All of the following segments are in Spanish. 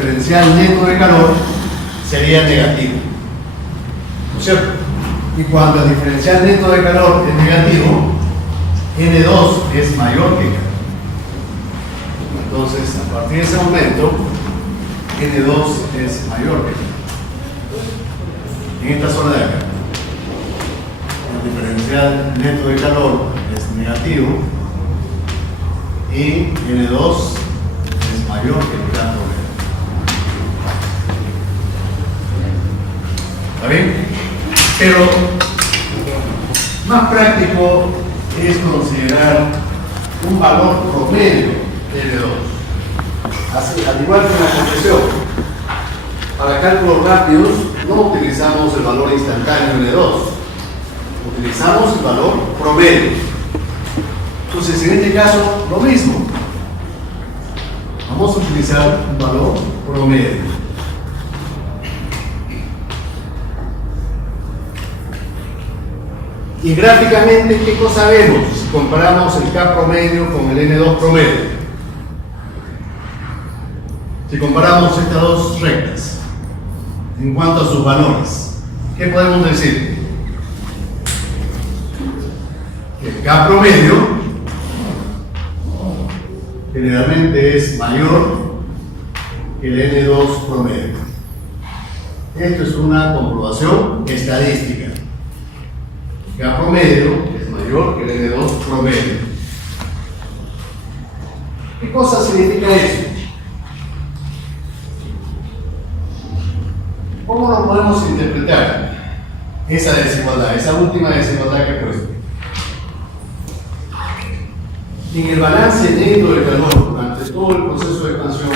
diferencial neto de calor sería negativo, ¿no es cierto? Y cuando el diferencial neto de calor es negativo, N2 es mayor que K. Entonces, a partir de ese momento, N2 es mayor que K. En esta zona de acá, el diferencial neto de calor es negativo y N2 es mayor que el K por N. ¿Está bien? Pero más práctico es considerar un valor promedio de N2. Así, al igual que en la compresión, para cálculos rápidos no utilizamos el valor instantáneo N2, utilizamos el valor promedio. Entonces, en este caso, lo mismo. Vamos a utilizar un valor promedio. Y gráficamente, ¿qué cosa vemos si comparamos el K promedio con el N2 promedio? Si comparamos estas dos rectas en cuanto a sus valores, ¿qué podemos decir? Que el K promedio generalmente es mayor que el N2 promedio. Esto es una comprobación estadística. K promedio es mayor que el N2 promedio. ¿Qué cosa significa eso? ¿Cómo lo podemos interpretar? Esa desigualdad, esa última desigualdad que he puesto. En el balance neto de calor durante todo el proceso de expansión,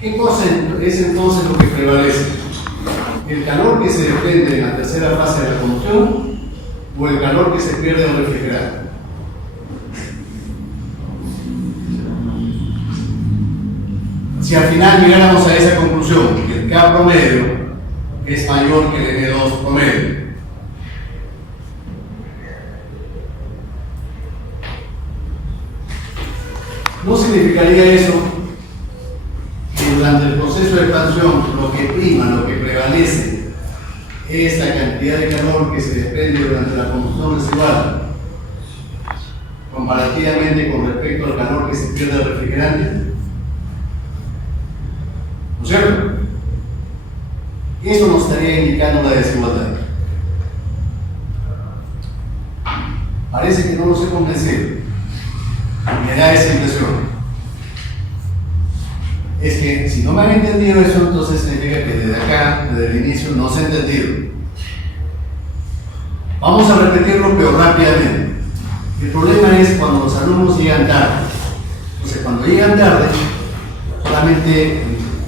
¿qué cosa es entonces lo que prevalece? ¿El calor que se desprende en la tercera fase de la combustión o el calor que se pierde al refrigerante? Si al final llegáramos a esa conclusión, que el K promedio es mayor que el N2 promedio, ¿no significaría eso que durante el proceso de expansión lo que prima, lo que prevalece es la cantidad de calor que se desprende durante la combustión residual comparativamente con respecto al calor que se pierde al refrigerante? ¿No es cierto? Eso nos estaría indicando la desigualdad. Parece que no los he convencido. Me da esa impresión. Es que si no me han entendido eso, entonces significa que desde acá, desde el inicio, no se ha entendido. Vamos a repetirlo, pero rápidamente. El problema es cuando los alumnos llegan tarde. Entonces, cuando llegan tarde, solamente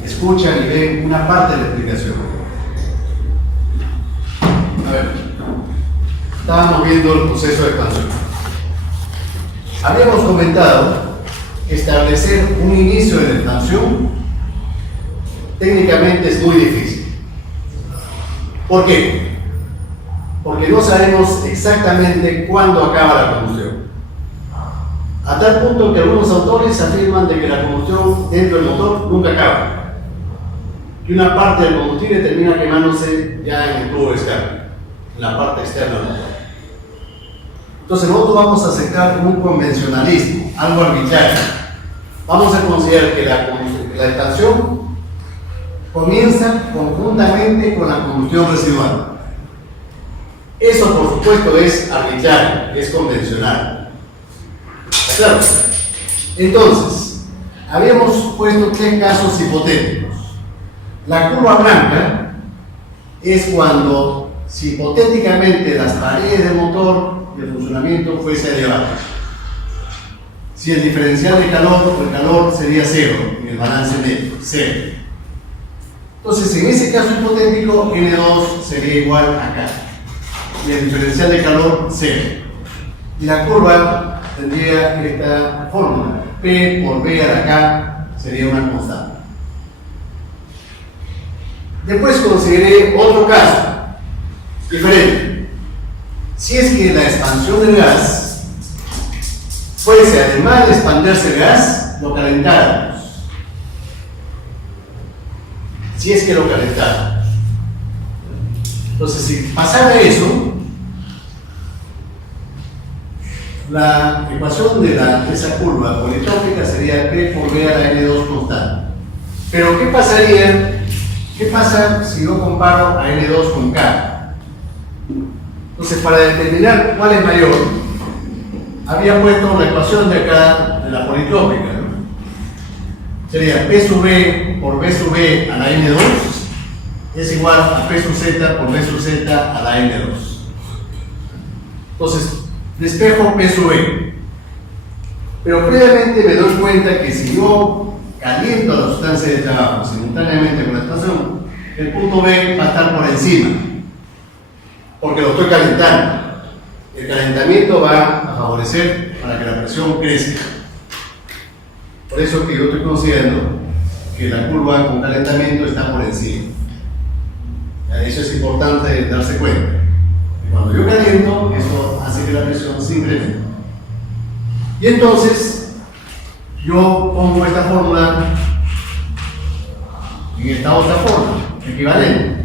escuchan y ven una parte de la explicación. A ver, estábamos viendo el proceso de expansión. Habíamos comentado que establecer un inicio de la expansión técnicamente es muy difícil. ¿Por qué? Porque no sabemos exactamente cuándo acaba la combustión. A tal punto que algunos autores afirman de que la combustión dentro del motor nunca acaba. Y una parte del combustible termina quemándose ya en el tubo de escape, en la parte externa del motor. Entonces nosotros vamos a aceptar un convencionalismo, algo arbitrario. Vamos a considerar que la expansión comienza conjuntamente con la combustión residual. Eso, por supuesto, es arbitrario, es convencional. ¿Está claro? Entonces, habíamos puesto tres casos hipotéticos. La curva blanca es cuando, si hipotéticamente las paredes del motor de funcionamiento fuese elevado. Si el diferencial de calor, el calor sería cero en el balance neto, cero. Entonces, en ese caso hipotético, N2 sería igual a K. Y el diferencial de calor, cero. Y la curva tendría esta fórmula. P por B a la K sería una constante. Después consideré otro caso, diferente. Si es que la expansión del gas fuese, además de expandirse el gas, lo calentáramos. si es que lo calentaron. Entonces, si pasara eso, la ecuación de esa curva politrópica sería P por B a la N2 constante. Pero ¿qué pasaría? ¿Qué pasa si yo comparo a N2 con K? Entonces, para determinar cuál es mayor, había puesto la ecuación de acá, de la politrópica, ¿no? Sería P sub B por B sub B a la N2 es igual a P sub Z por B sub Z a la N2. Entonces, despejo P sub B. Pero previamente me doy cuenta que si yo caliento la sustancia de trabajo simultáneamente con la expansión, el punto B va a estar por encima, porque lo estoy calentando. El calentamiento va a favorecer para que la presión crezca. Por eso que yo estoy considerando que la curva con calentamiento está por encima. Eso es importante darse cuenta. Cuando yo caliento, eso hace que la presión se incremente. Y entonces, yo pongo esta fórmula en esta otra forma, equivalente.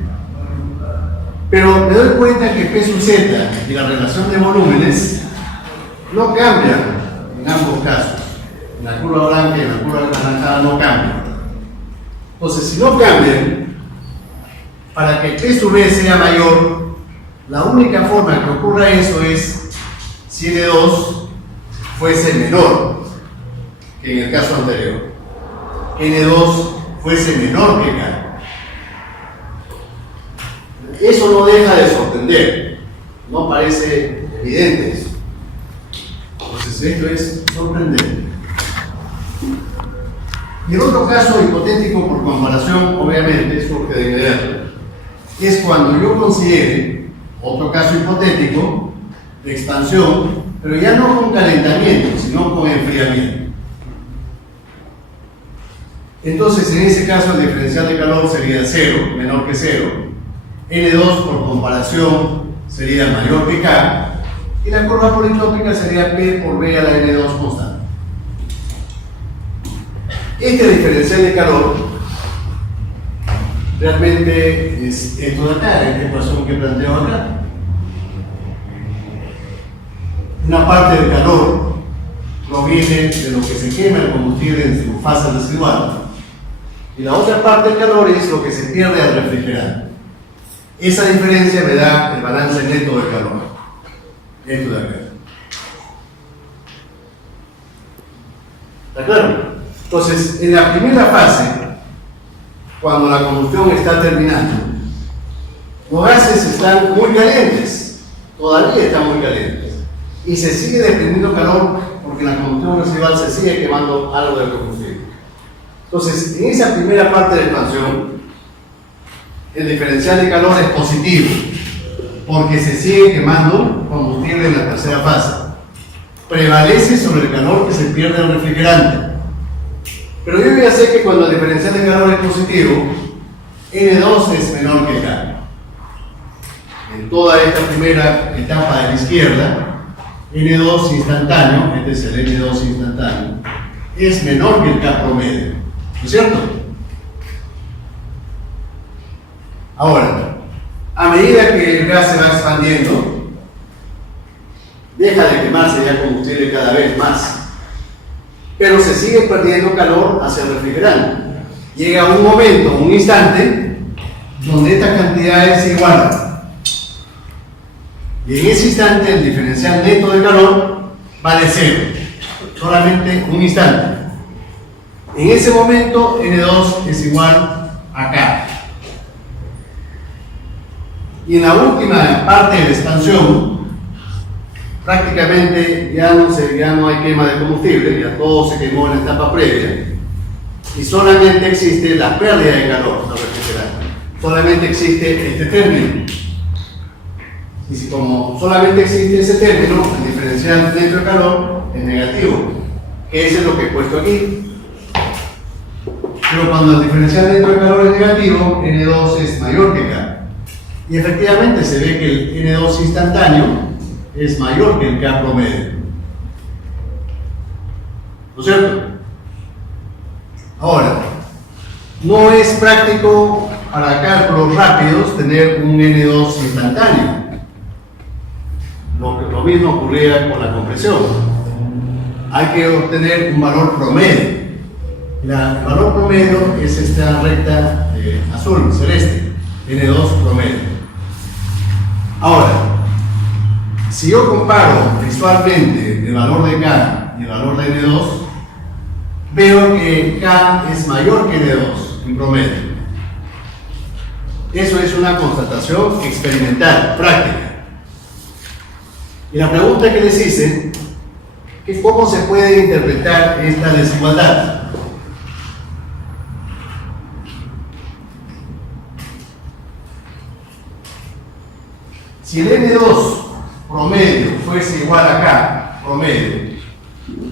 Pero me doy cuenta que P sub Z y la relación de volúmenes no cambian en ambos casos. En la curva blanca y en la curva anaranjada no cambian. Entonces, si no cambian, para que P sub B sea mayor, la única forma que ocurra eso es si N2 fuese menor que en el caso anterior. Que N2 fuese menor que K. Eso no deja de sorprender, no parece evidente eso. Entonces esto es sorprendente. Y el otro caso hipotético por comparación, obviamente, surge de inmediato, es cuando yo considere otro caso hipotético de expansión, pero ya no con calentamiento, sino con enfriamiento. Entonces, en ese caso, el diferencial de calor sería 0, menor que 0. N2 por comparación sería mayor que K, y la curva politrópica sería P por B a la N2 constante. Este diferencial de calor realmente es esto de acá, esta ecuación que planteo acá. Una parte del calor proviene de lo que se quema el combustible en su fase residual, y la otra parte del calor es lo que se pierde al refrigerar. Esa diferencia me da el balance neto de calor. Esto de acá. ¿Está claro? Entonces, en la primera fase, cuando la combustión está terminando, los gases están muy calientes, todavía están muy calientes, y se sigue desprendiendo calor porque en la combustión residual se sigue quemando algo del combustible. Entonces, en esa primera parte de expansión, el diferencial de calor es positivo, porque se sigue quemando combustible en la tercera fase. Prevalece sobre el calor que se pierde en el refrigerante. Pero yo ya sé que cuando el diferencial de calor es positivo, N2 es menor que K. En toda esta primera etapa de la izquierda, N2 instantáneo, este es el N2 instantáneo, es menor que el K promedio. ¿No es cierto? Ahora, a medida que el gas se va expandiendo, deja de quemarse ya combustible cada vez más, pero se sigue perdiendo calor hacia el refrigerante. Llega un momento, un instante, donde esta cantidad es igual. Y en ese instante el diferencial neto de calor vale 0, solamente un instante. En ese momento N2 es igual a K. Y en la última parte de la expansión, prácticamente ya no hay quema de combustible, ya todo se quemó en la etapa previa, y solamente existe la pérdida de calor, no refrigerante. Solamente existe este término. Y si como solamente existe ese término, el diferencial neto de calor es negativo, que eso es lo que he puesto aquí. Pero cuando el diferencial neto de calor es negativo, N2 es mayor que K. Y efectivamente se ve que el N2 instantáneo es mayor que el K promedio. ¿No es cierto? Ahora, no es práctico para cálculos rápidos tener un N2 instantáneo. Lo mismo ocurría con la compresión. Hay que obtener un valor promedio. El valor promedio es esta recta azul, celeste, N2 promedio. Ahora, si yo comparo visualmente el valor de K y el valor de N2, veo que K es mayor que N2 en promedio. Eso es una constatación experimental, práctica. Y la pregunta que les hice es cómo se puede interpretar esta desigualdad. Si el N2 promedio fuese igual a K promedio,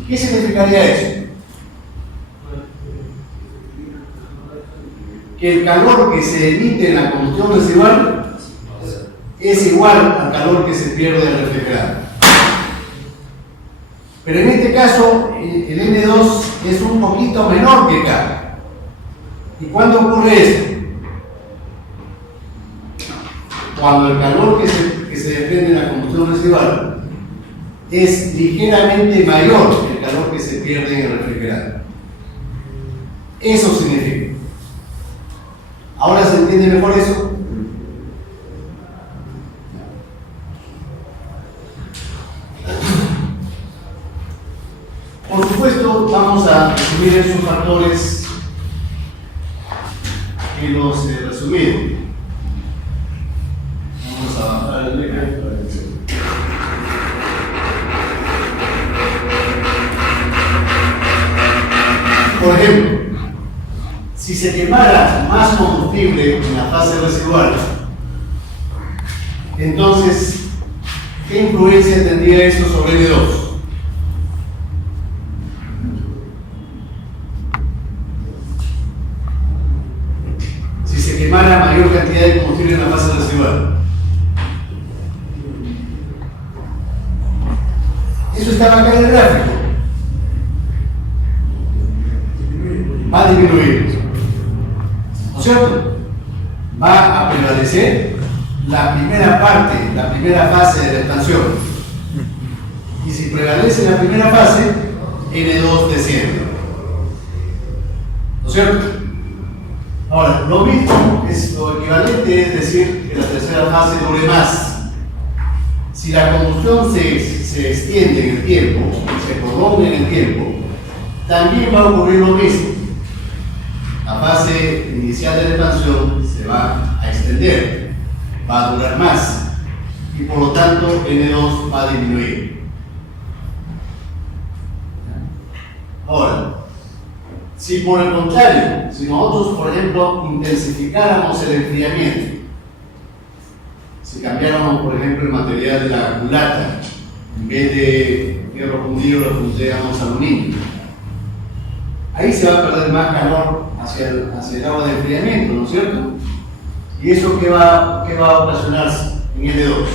¿qué significaría eso? Que el calor que se emite en la combustión residual es igual al calor que se pierde al refrigerante. Pero en este caso, el N2 es un poquito menor que K. ¿Y cuándo ocurre esto? Cuando el calor que se desprende en la combustión residual es ligeramente mayor que el calor que se pierde en el refrigerante. Eso significa. ¿Ahora se entiende mejor eso? Por supuesto, vamos a resumir esos factores que los he resumido. Vamos a bajar el leer para que se... Por ejemplo, si se quemara más combustible en la fase residual, entonces, ¿qué influencia tendría esto sobre N2? Si se quemara mayor cantidad de combustible en la fase residual. Eso estaba acá en el gráfico. Va a disminuir. ¿No es cierto? Va a prevalecer la primera parte, la primera fase de la expansión. Y si prevalece la primera fase, N2 desciende. ¿No es cierto? Ahora, lo mismo, lo equivalente es decir que la tercera fase dure más. Si la combustión se extiende en el tiempo, se prolonga en el tiempo, también va a ocurrir lo mismo. La fase inicial de la expansión se va a extender, va a durar más y por lo tanto N2 va a disminuir. Ahora, si por el contrario, si nosotros por ejemplo intensificáramos el enfriamiento, si cambiáramos por ejemplo el material de la culata, en vez de hierro fundido lo fundiéramos aluminio, ahí se va a perder más calor hacia el agua de enfriamiento, ¿no es cierto? ¿Y eso qué va a ocasionarse en N2?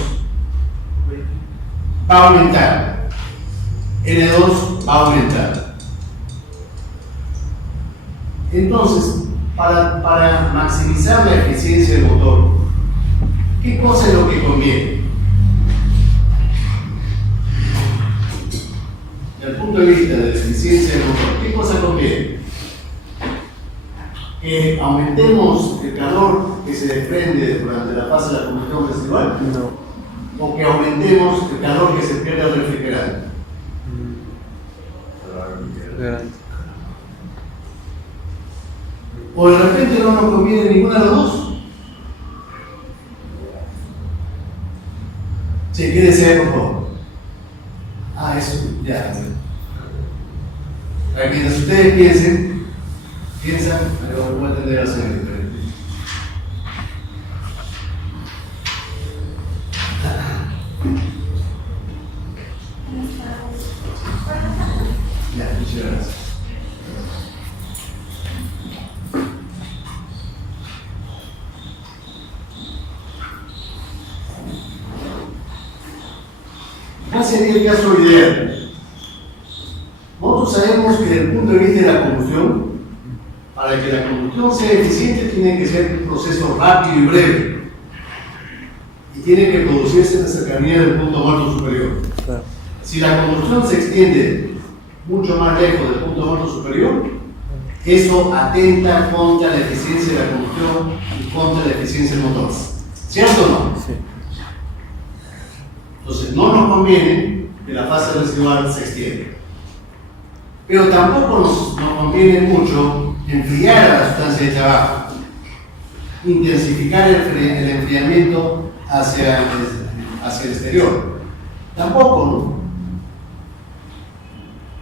Va a aumentar. N2 va a aumentar. Entonces, para maximizar la eficiencia del motor, ¿qué cosa es lo que conviene? Desde el punto de vista de la eficiencia del motor, ¿qué cosa conviene? ¿Que aumentemos el calor que se desprende durante la fase de la combustión residual? No. ¿O que aumentemos el calor que se pierde al refrigerante? ¿O de repente no nos conviene ninguna de las dos? Sí, ¿qué desea, por favor? Eso, ya. Para que mientras ustedes piensan, pero voy a tender a hacer diferente. Ya, muchas gracias. ¿Cuál sería el caso ideal? Nosotros sabemos que desde el punto de vista de la combustión, para que la combustión sea eficiente tiene que ser un proceso rápido y breve. Y tiene que producirse en la cercanía del punto muerto superior. Claro. Si la combustión se extiende mucho más lejos del punto muerto superior, eso atenta contra la eficiencia de la combustión y contra la eficiencia del motor. ¿Cierto o no? Sí. Entonces, no nos conviene que la fase residual se extienda. Pero tampoco nos conviene mucho enfriar a la sustancia de trabajo, intensificar el enfriamiento hacia el exterior. Tampoco, ¿no?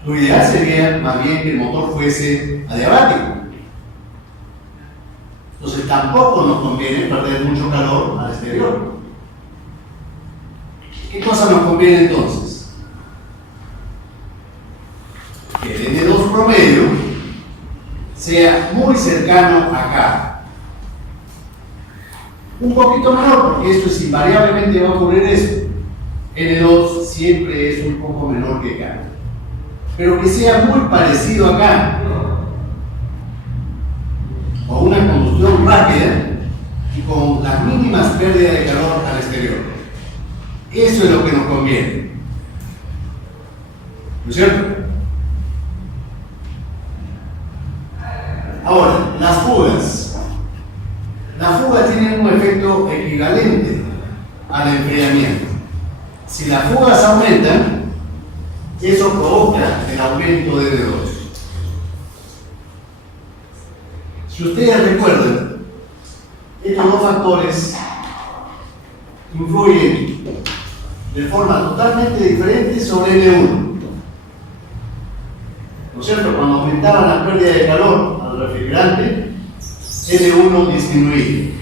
Lo ideal sería más bien que el motor fuese adiabático. Entonces tampoco nos conviene perder mucho calor al exterior. ¿Qué cosa nos conviene entonces? Que el N2 promedio sea muy cercano acá. Un poquito menor, porque esto es invariablemente va a ocurrir eso. N2 siempre es un poco menor que acá. Pero que sea muy parecido acá. O una combustión rápida y con las mínimas pérdidas de calor al exterior. Eso es lo que nos conviene. ¿No es cierto? Ahora, las fugas. Las fugas tienen un efecto equivalente al enfriamiento. Si las fugas aumentan, eso provoca el aumento de N2. Si ustedes recuerdan, estos dos factores influyen de forma totalmente diferente sobre N1. ¿No es cierto? Cuando aumentaban la pérdida de calor al refrigerante, N1 disminuía.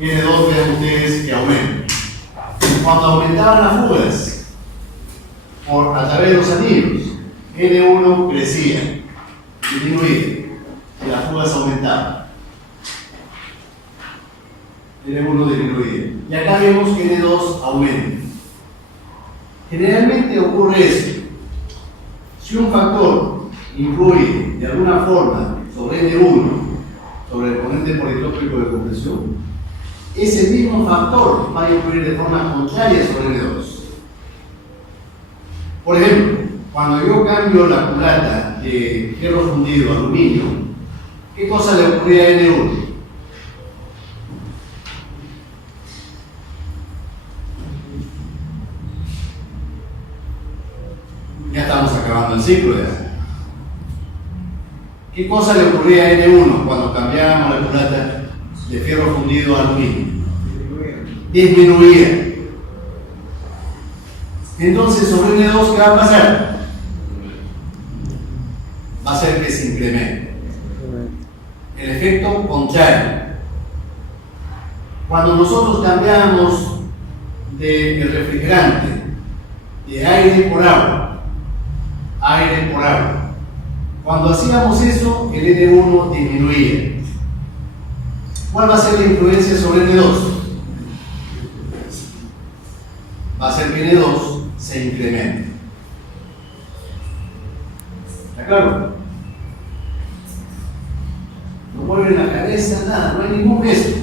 N2 vean ustedes que aumenta. Cuando aumentaban las fugas a través de los anillos, N1 crecía, disminuía. Y las fugas aumentaban. N1 disminuía. Y acá vemos que N2 aumenta. Generalmente ocurre eso. Si un factor influye de alguna forma sobre N1, sobre el componente politrópico de compresión, ese mismo factor va a influir de forma contraria sobre N2. Por ejemplo, cuando yo cambio la culata de hierro fundido a aluminio, ¿qué cosa le ocurría a N1? Ya estamos acabando el ciclo ya. ¿Qué cosa le ocurría a N1 cuando cambiábamos la culata de fierro fundido a aluminio? Disminuía. Entonces, sobre N2, ¿qué va a pasar? Va a ser que se incremente. El efecto contrario. Cuando nosotros cambiamos de refrigerante de aire por agua, cuando hacíamos eso, el N1 disminuía. ¿Cuál va a ser la influencia sobre N2? Va a ser que N2 se incremente. ¿Está claro? No mueven la cabeza, nada, no hay ningún gesto.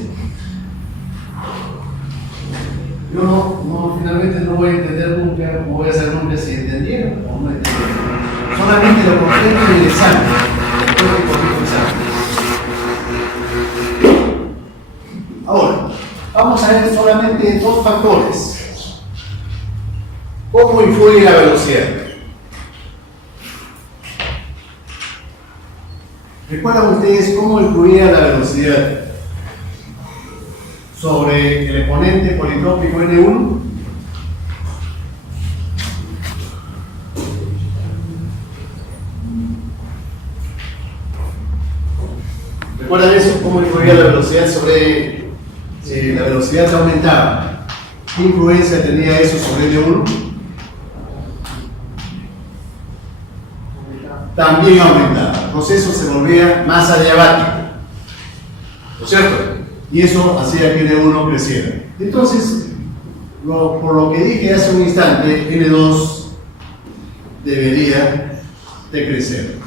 Yo finalmente no voy a entender nunca, no voy a hacer nunca si entendieron o no entendieron. Solamente lo comprendo en el examen, después de corrijo el examen. Ahora, vamos a ver solamente dos factores. ¿Cómo influye la velocidad? ¿Recuerdan ustedes cómo influía la velocidad sobre el exponente politrópico N1? ¿Recuerdan eso? ¿Cómo influía la velocidad sobre si la velocidad aumentaba? ¿Qué influencia tenía eso sobre N1? También aumentaba. El proceso se volvía más adiabático. ¿No es cierto? Y eso hacía que N1 creciera. Entonces, por lo que dije hace un instante, N2 debería de crecer.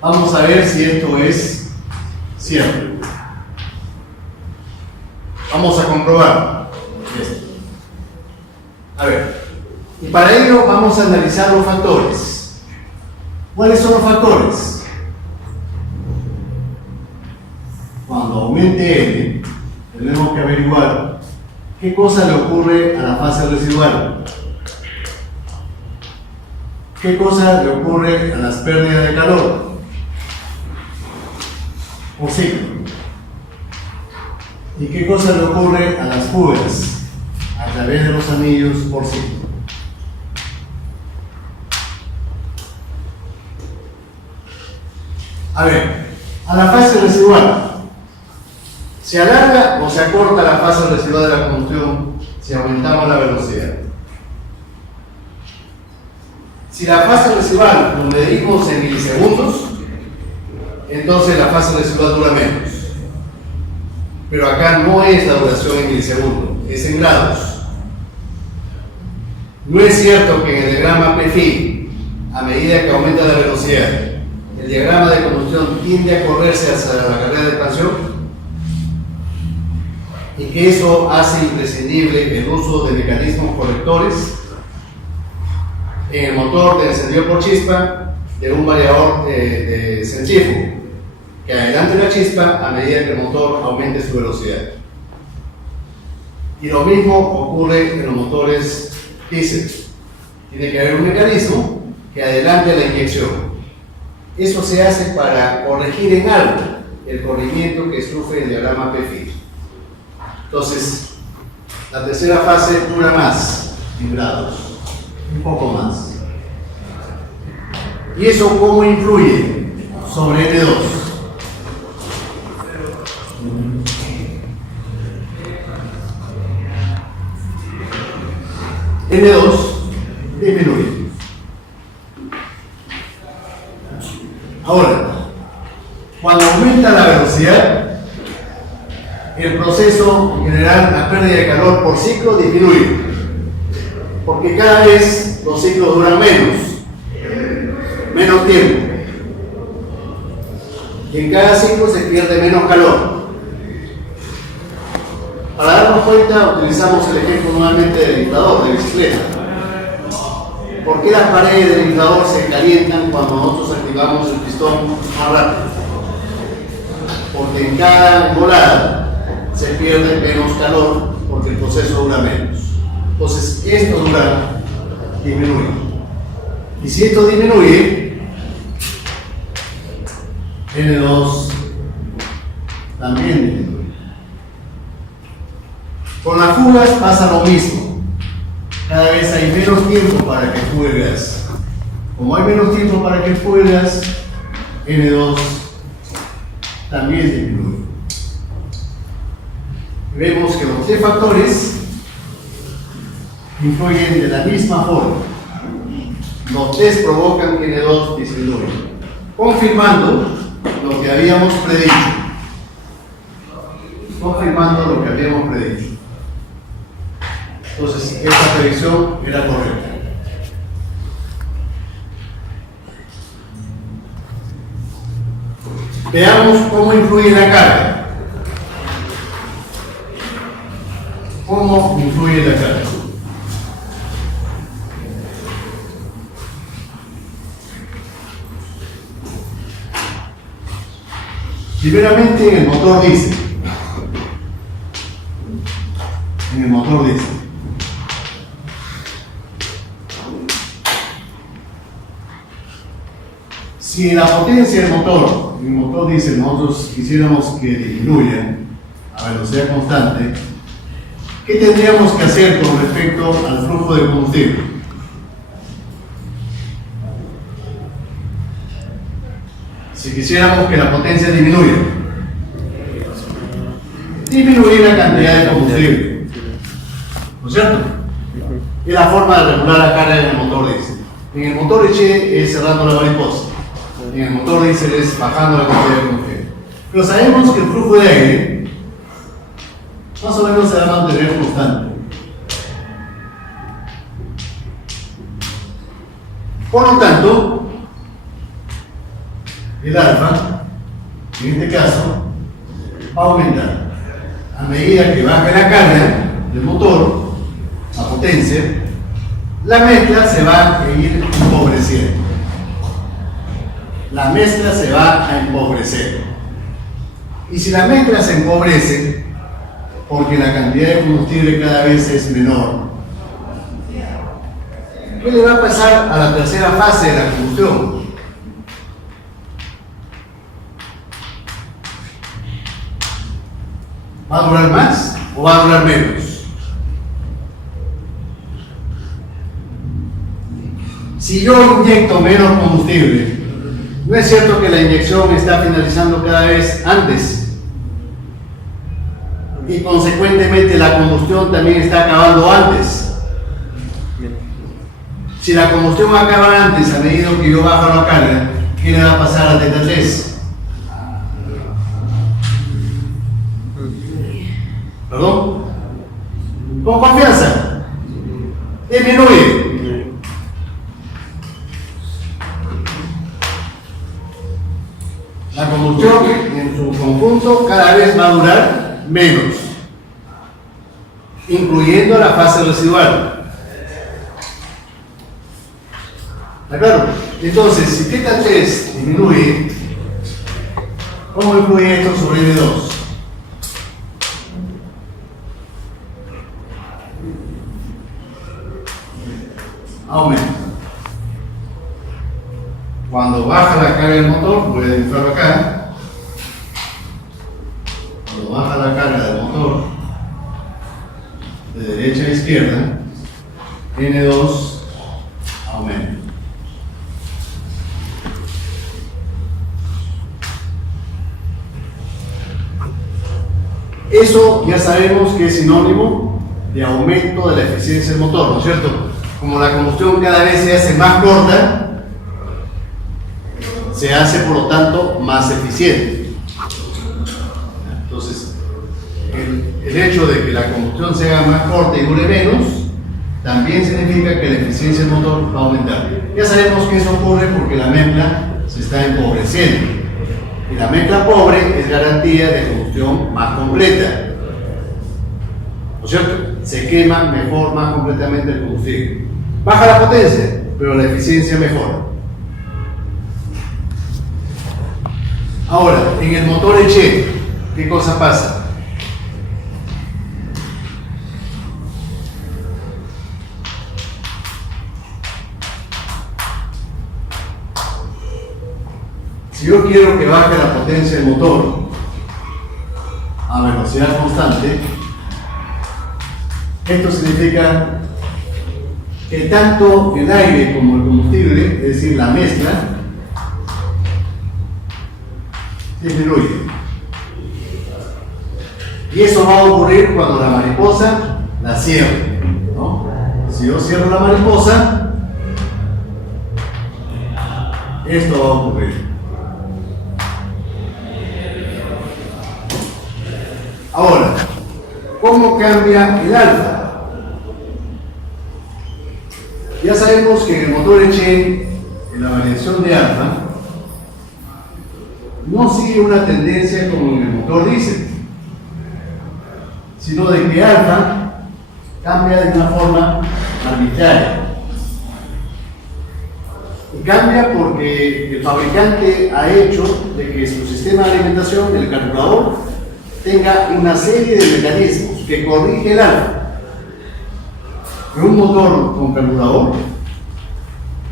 Vamos a ver si esto es Cierto. Vamos a comprobar esto. A ver, y para ello vamos a analizar los factores. ¿Cuáles son los factores? Cuando aumente N, tenemos que averiguar qué cosa le ocurre a la fase residual. ¿Qué cosa le ocurre a las pérdidas de calor por ciclo? ¿Y qué cosa le ocurre a las fugas a través de los anillos por ciclo? A ver, a la fase residual, ¿se alarga o se acorta la fase residual de la combustión si aumentamos la velocidad? Si la fase residual lo medimos en milisegundos, entonces la fase residual dura menos. Pero acá no es la duración en milisegundos, es en grados. No es cierto que en el diagrama P-Phi, a medida que aumenta la velocidad, el diagrama de combustión tiende a correrse hacia la carrera de expansión y que eso hace imprescindible el uso de mecanismos correctores en el motor de encendido por chispa de un variador de centrífugo que adelante la chispa a medida que el motor aumente su velocidad. Y lo mismo ocurre en los motores diésel. Tiene que haber un mecanismo que adelante la inyección. Eso se hace para corregir en algo el corrimiento que sufre el diagrama P-Phi. Entonces, la tercera fase dura más en grados, un poco más. ¿Y eso cómo influye sobre N2? N2 disminuye. Ahora, cuando aumenta la velocidad, el proceso en general, la pérdida de calor por ciclo disminuye, porque cada vez los ciclos duran menos tiempo, y en cada ciclo se pierde menos calor. Para darnos cuenta, utilizamos el ejemplo nuevamente del inflador de bicicleta. ¿Por qué las paredes del inflador se calientan cuando nosotros activamos el pistón más rápido? Porque en cada volada se pierde menos calor porque el proceso dura menos. Entonces, esto disminuye. Y si esto disminuye, N2 también disminuye. Con las fugas pasa lo mismo. Cada vez hay menos tiempo para que fugue gas. Como hay menos tiempo para que fugue gas, N2 también disminuye. Vemos que los tres factores influyen de la misma forma. Los tres provocan que N2 disminuya, confirmando lo que habíamos predicho. Entonces, esta predicción era correcta. Veamos cómo influye la carga. ¿Cómo influye la carga? Primeramente en el motor diésel. Si la potencia del motor, en el motor diésel, nosotros quisiéramos que disminuya a velocidad constante, ¿qué tendríamos que hacer con respecto al flujo de combustible? Si quisiéramos que la potencia disminuya, disminuir la cantidad de combustible, ¿no es cierto? Es la forma de regular la carga en el motor diésel. En el motor H es cerrando la mariposa, en el motor diésel es bajando la cantidad de combustible. Pero sabemos que el flujo de aire más o menos se va a mantener constante. Por lo tanto, el alfa, en este caso, va a aumentar. A medida que baje la carga del motor, la potencia, la mezcla se va a ir empobreciendo. La mezcla se va a empobrecer. Y si la mezcla se empobrece, porque la cantidad de combustible cada vez es menor, ¿qué le va a pasar a la tercera fase de la combustión? ¿Va a durar más o va a durar menos? Si yo inyecto menos combustible, ¿no es cierto que la inyección está finalizando cada vez antes? Y consecuentemente la combustión también está acabando antes. Si la combustión acaba antes, a medida que yo bajo la carga, ¿qué le va a pasar al delta 3? ¿Perdón? Con confianza. Disminuye. La combustión en su conjunto cada vez va a durar menos, incluyendo la fase residual. ¿Está claro? Entonces, si θ 3 disminuye, ¿cómo influye esto sobre M2? Aumenta. Cuando baja la carga del motor, voy a dibujarlo acá. Cuando baja la carga del motor de derecha a izquierda, N2 aumenta. Eso ya sabemos que es sinónimo de aumento de la eficiencia del motor, ¿no es cierto? Como la combustión cada vez se hace más corta, se hace por lo tanto más eficiente. Entonces, el hecho de que la combustión sea más corta y dure menos, también significa que la eficiencia del motor va a aumentar. Ya sabemos que eso ocurre porque la mezcla se está empobreciendo. Y la mezcla pobre es garantía de combustión más completa. ¿No es cierto? Se quema mejor, más completamente el combustible. Baja la potencia, pero la eficiencia mejora. Ahora, en el motor Eche, ¿qué cosa pasa? Si yo quiero que baje la potencia del motor a velocidad constante, esto significa que tanto el aire como el combustible, es decir, la mezcla, disminuye. Y eso va a ocurrir cuando la mariposa la cierre, ¿no? Si yo cierro la mariposa, esto va a ocurrir. Ahora, ¿cómo cambia el alfa? Ya sabemos que en el motor Eche, en la variación de alfa, no sigue una tendencia como en el motor diésel, sino de que alfa cambia de una forma arbitraria. Y cambia porque el fabricante ha hecho de que su sistema de alimentación, el carburador, tenga una serie de mecanismos que corrige el alfa. En un motor con carburador,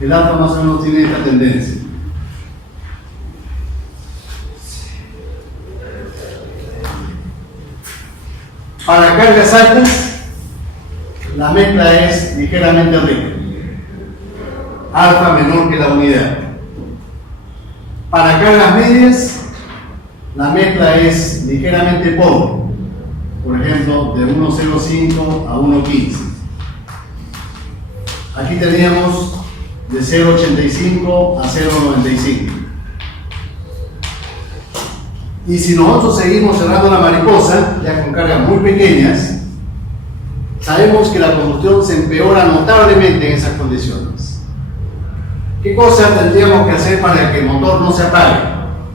el alfa más o menos tiene esta tendencia. Para cargas altas, la mezcla es ligeramente rica, alfa menor que la unidad. Para cargas medias, la mezcla es ligeramente pobre, por ejemplo, de 1,05 a 1,15. Aquí teníamos de 0,85 a 0,95. Y si nosotros seguimos cerrando la mariposa, ya con cargas muy pequeñas, sabemos que la combustión se empeora notablemente en esas condiciones. ¿Qué cosa tendríamos que hacer para que el motor no se apague?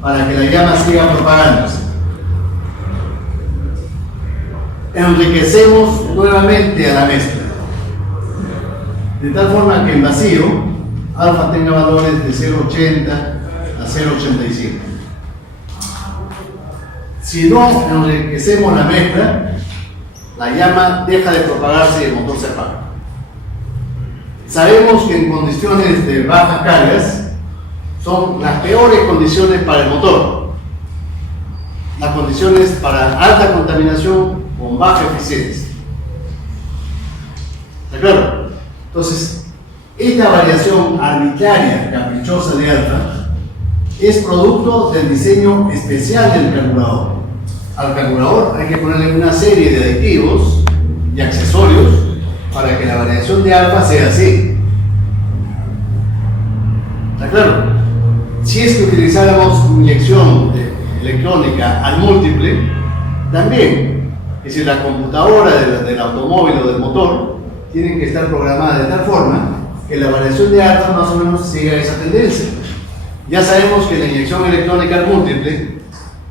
Para que la llama siga propagándose. enriquecemos nuevamente a la mezcla, de tal forma que en vacío alfa tenga valores de 0,80 a 0,85. Si no enriquecemos la mezcla, la llama deja de propagarse y el motor se apaga. Sabemos que en condiciones de bajas cargas son las peores condiciones para el motor, las condiciones para alta contaminación con baja eficiencia. ¿Está claro? Entonces, esta variación arbitraria, caprichosa de alfa es producto del diseño especial del carburador. Al carburador hay que ponerle una serie de aditivos y accesorios para que la variación de alfa sea así. ¿Está claro? Si es que utilizáramos inyección electrónica al múltiple, también, es decir, la computadora del automóvil o del motor tiene que estar programada de tal forma que la variación de alfa más o menos siga esa tendencia. Ya sabemos que la inyección electrónica al múltiple,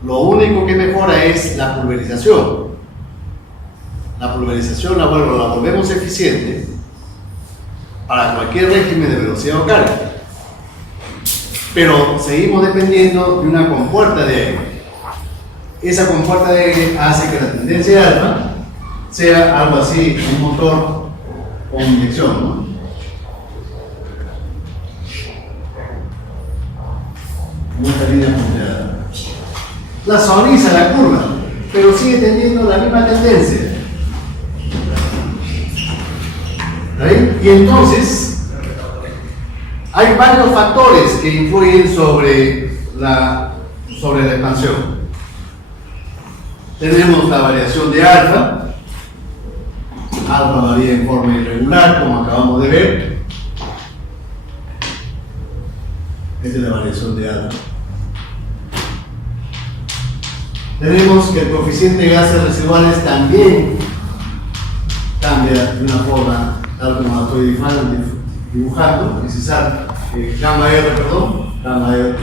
lo único que mejora es la pulverización. La pulverización la volvemos eficiente para cualquier régimen de velocidad o carga. Pero seguimos dependiendo de una compuerta de aire. Esa compuerta de aire hace que la tendencia de alfa sea algo así, un motor con inyección, ¿no? Mucha línea punteada. La suaviza la curva, pero sigue teniendo la misma tendencia. ¿Sí? Y entonces, hay varios factores que influyen sobre la expansión. Tenemos la variación de alfa. Alfa varía en forma irregular, como acabamos de ver. Esta es la variación de alfa. Tenemos que el coeficiente de gases residuales también cambia de una forma tal como la estoy dibujando, es decir, gamma R, gamma R.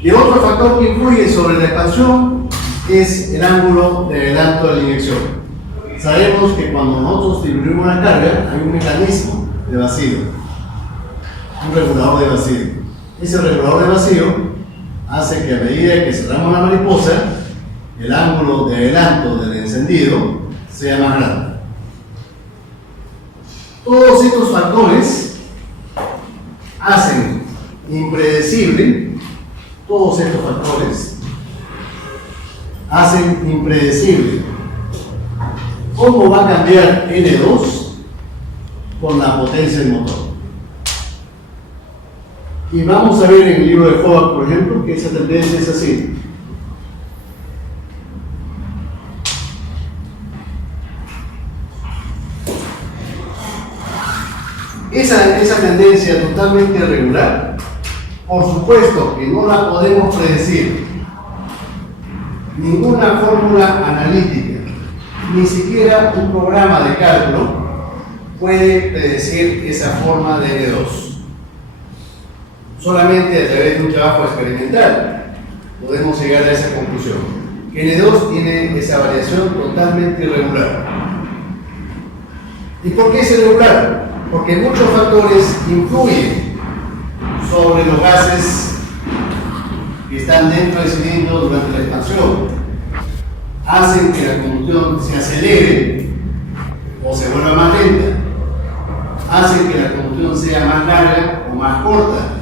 Y el otro factor que influye sobre la expansión es el ángulo de adelanto de la inyección. Sabemos que cuando nosotros disminuimos la carga hay un mecanismo de vacío, un regulador de vacío. Ese regulador de vacío hace que a medida que cerramos la mariposa, el ángulo de adelanto del encendido sea más grande. Todos estos factores hacen impredecible, cómo va a cambiar N2 con la potencia del motor. Y vamos a ver en el libro de Foback, por ejemplo, que esa tendencia es así. Esa tendencia totalmente irregular, por supuesto que no la podemos predecir. Ninguna fórmula analítica, ni siquiera un programa de cálculo puede predecir esa forma de N2. Solamente a través de un trabajo experimental podemos llegar a esa conclusión. Que N2 tiene esa variación totalmente irregular. ¿Y por qué es irregular? Porque muchos factores influyen sobre los gases que están dentro del cilindro durante la expansión. Hacen que la combustión se acelere o se vuelva más lenta. Hacen que la combustión sea más larga o más corta.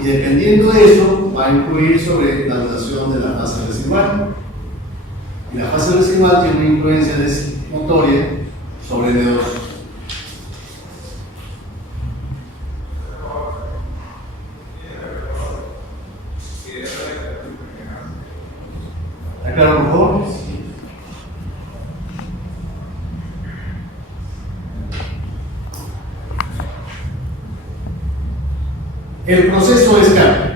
Y dependiendo de eso, va a influir sobre la duración de la fase residual. Y la fase residual tiene una influencia notoria sobre N2. ¿Está claro, por favor? El proceso de escape.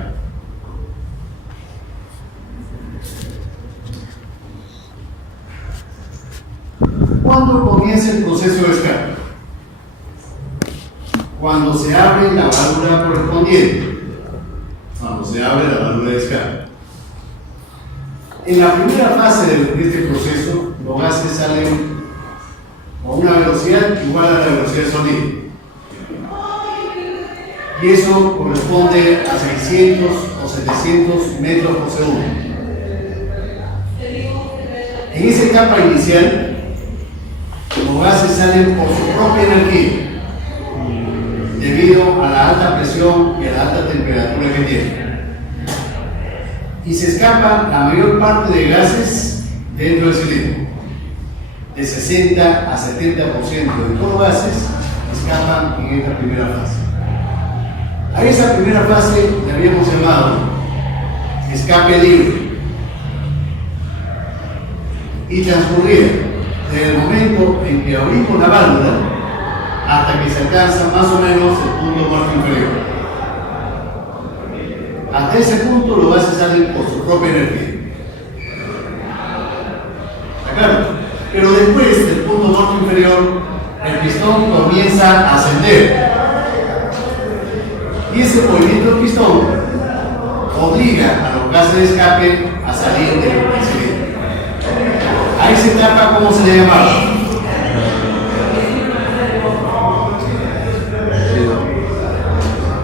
¿Cuándo comienza el proceso de escape? Cuando se abre la válvula correspondiente. Cuando se abre la válvula de escape. En la primera fase de este proceso, los gases salen con una velocidad igual a la velocidad del sonido. Y eso corresponde a 600 o 700 metros por segundo. En esa etapa inicial, los gases salen por su propia energía, debido a la alta presión y a la alta temperatura que tienen. Y se escapa la mayor parte de gases dentro del cilindro. De 60 a 70% de todos los gases escapan en esta primera fase. A esa primera fase le habíamos llamado escape libre. Y transcurría desde el momento en que abrimos la válvula hasta que se alcanza más o menos el punto muerto inferior. Hasta ese punto los gases salen por su propia energía. ¿Está claro? Pero después del punto muerto inferior, el pistón comienza a ascender. Y ese movimiento del pistón obliga a los gases de escape a salir del cilindro. A esa etapa, ¿cómo se le llamaba?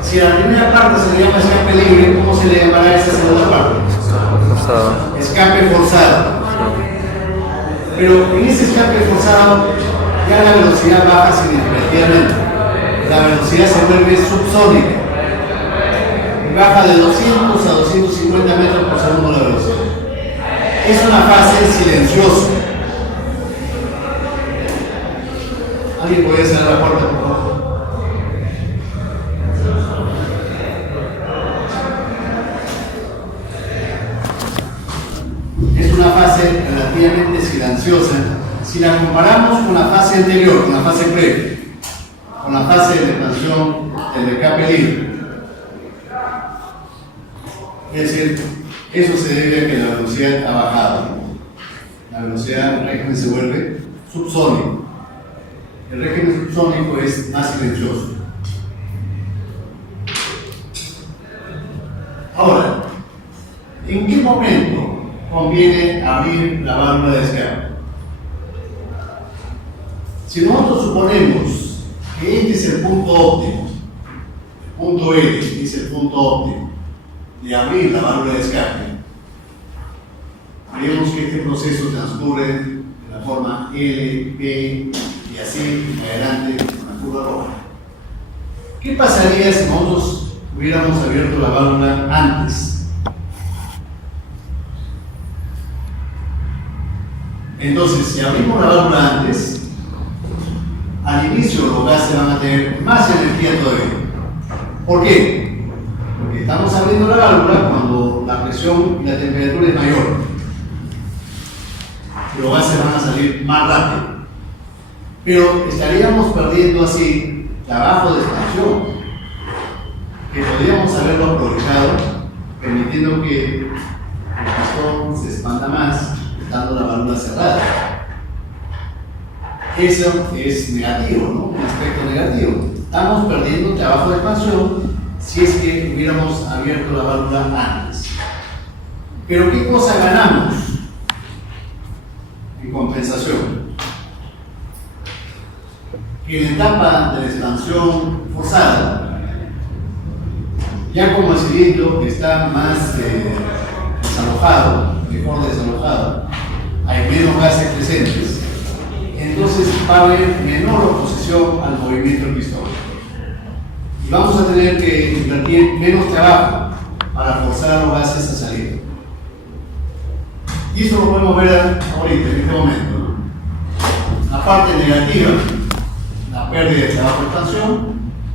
Si a la primera parte se le llama escape libre, ¿cómo se le llamará a esa segunda parte? Forzado. Escape forzado. Pero en ese escape forzado ya la velocidad baja significativamente. La velocidad se vuelve subsónica. Baja de 200 a 250 metros por segundo la velocidad. Es una fase silenciosa. ¿Alguien puede cerrar la puerta, por favor? Es una fase relativamente silenciosa si la comparamos con la fase anterior, con la fase previa, con la fase de expansión del escape libre. Es decir, eso se debe a que la velocidad ha bajado. La velocidad del régimen se vuelve subsónico. El régimen subsónico es más silencioso. Ahora, ¿en qué momento conviene abrir la válvula de escape? Si nosotros suponemos que este es el punto óptimo, el punto L es el punto óptimo de abrir la válvula de escape, veremos que este proceso transcurre de la forma L, P y así en adelante con la curva roja. ¿Qué pasaría si nosotros hubiéramos abierto la válvula antes? Entonces, si abrimos la válvula antes, al inicio los gases van a tener más energía todavía. ¿Por qué? Porque estamos abriendo la válvula cuando la presión y la temperatura es mayor. Los gases van a salir más rápido. Pero estaríamos perdiendo así trabajo de expansión, que podríamos haberlo aprovechado, permitiendo que el pistón se expanda más, estando la válvula cerrada. Eso es negativo, ¿no? Un aspecto negativo. Estamos perdiendo trabajo de expansión si es que hubiéramos abierto la válvula antes. Pero ¿qué cosa ganamos en compensación? Que en la etapa de la expansión forzada, ya como el cilindro está más desalojado, mejor desalojado, hay menos gases presentes, entonces va a haber menor oposición al movimiento del pistón. Y vamos a tener que invertir menos trabajo para forzar a los gases a salir. Y esto lo podemos ver ahorita, en este momento, ¿no? La parte negativa, la pérdida de trabajo de expansión,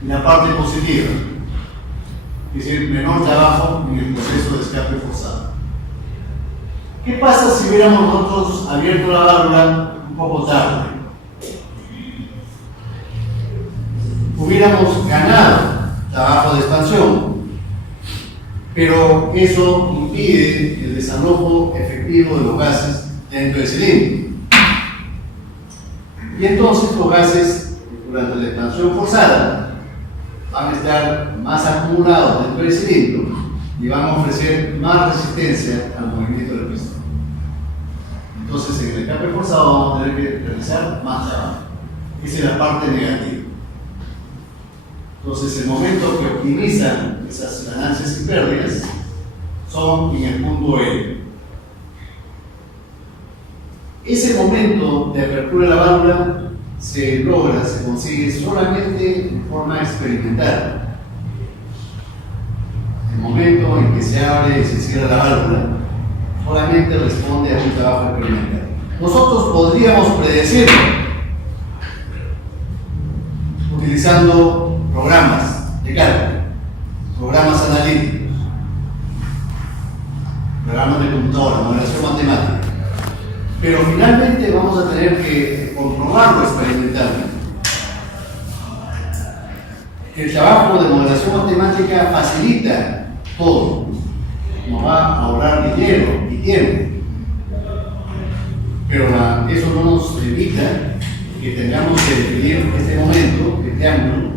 y la parte positiva, es decir, menor trabajo en el proceso de escape forzado. ¿Qué pasa si hubiéramos nosotros abierto la válvula un poco tarde? Hubiéramos ganado trabajo de expansión, pero eso impide el desalojo efectivo de los gases dentro del cilindro. Y entonces los gases, durante la expansión forzada, van a estar más acumulados dentro del cilindro y van a ofrecer más resistencia al movimiento del pistón. Entonces en el escape forzado vamos a tener que realizar más trabajo. Esa es la parte negativa. Entonces el momento que optimizan esas ganancias y pérdidas son en el punto E. Ese momento de apertura de la válvula se logra, se consigue solamente en forma experimental. El momento en que se abre y se cierra la válvula solamente responde a un trabajo experimental. Nosotros podríamos predecirlo utilizando programas de cálculo, programas analíticos, programas de computadora, modelación matemática. Pero finalmente vamos a tener que comprobarlo experimentalmente. El trabajo de modelación matemática facilita todo. Nos va a ahorrar dinero y tiempo. Pero eso no nos evita que tengamos que definir este momento, este ángulo,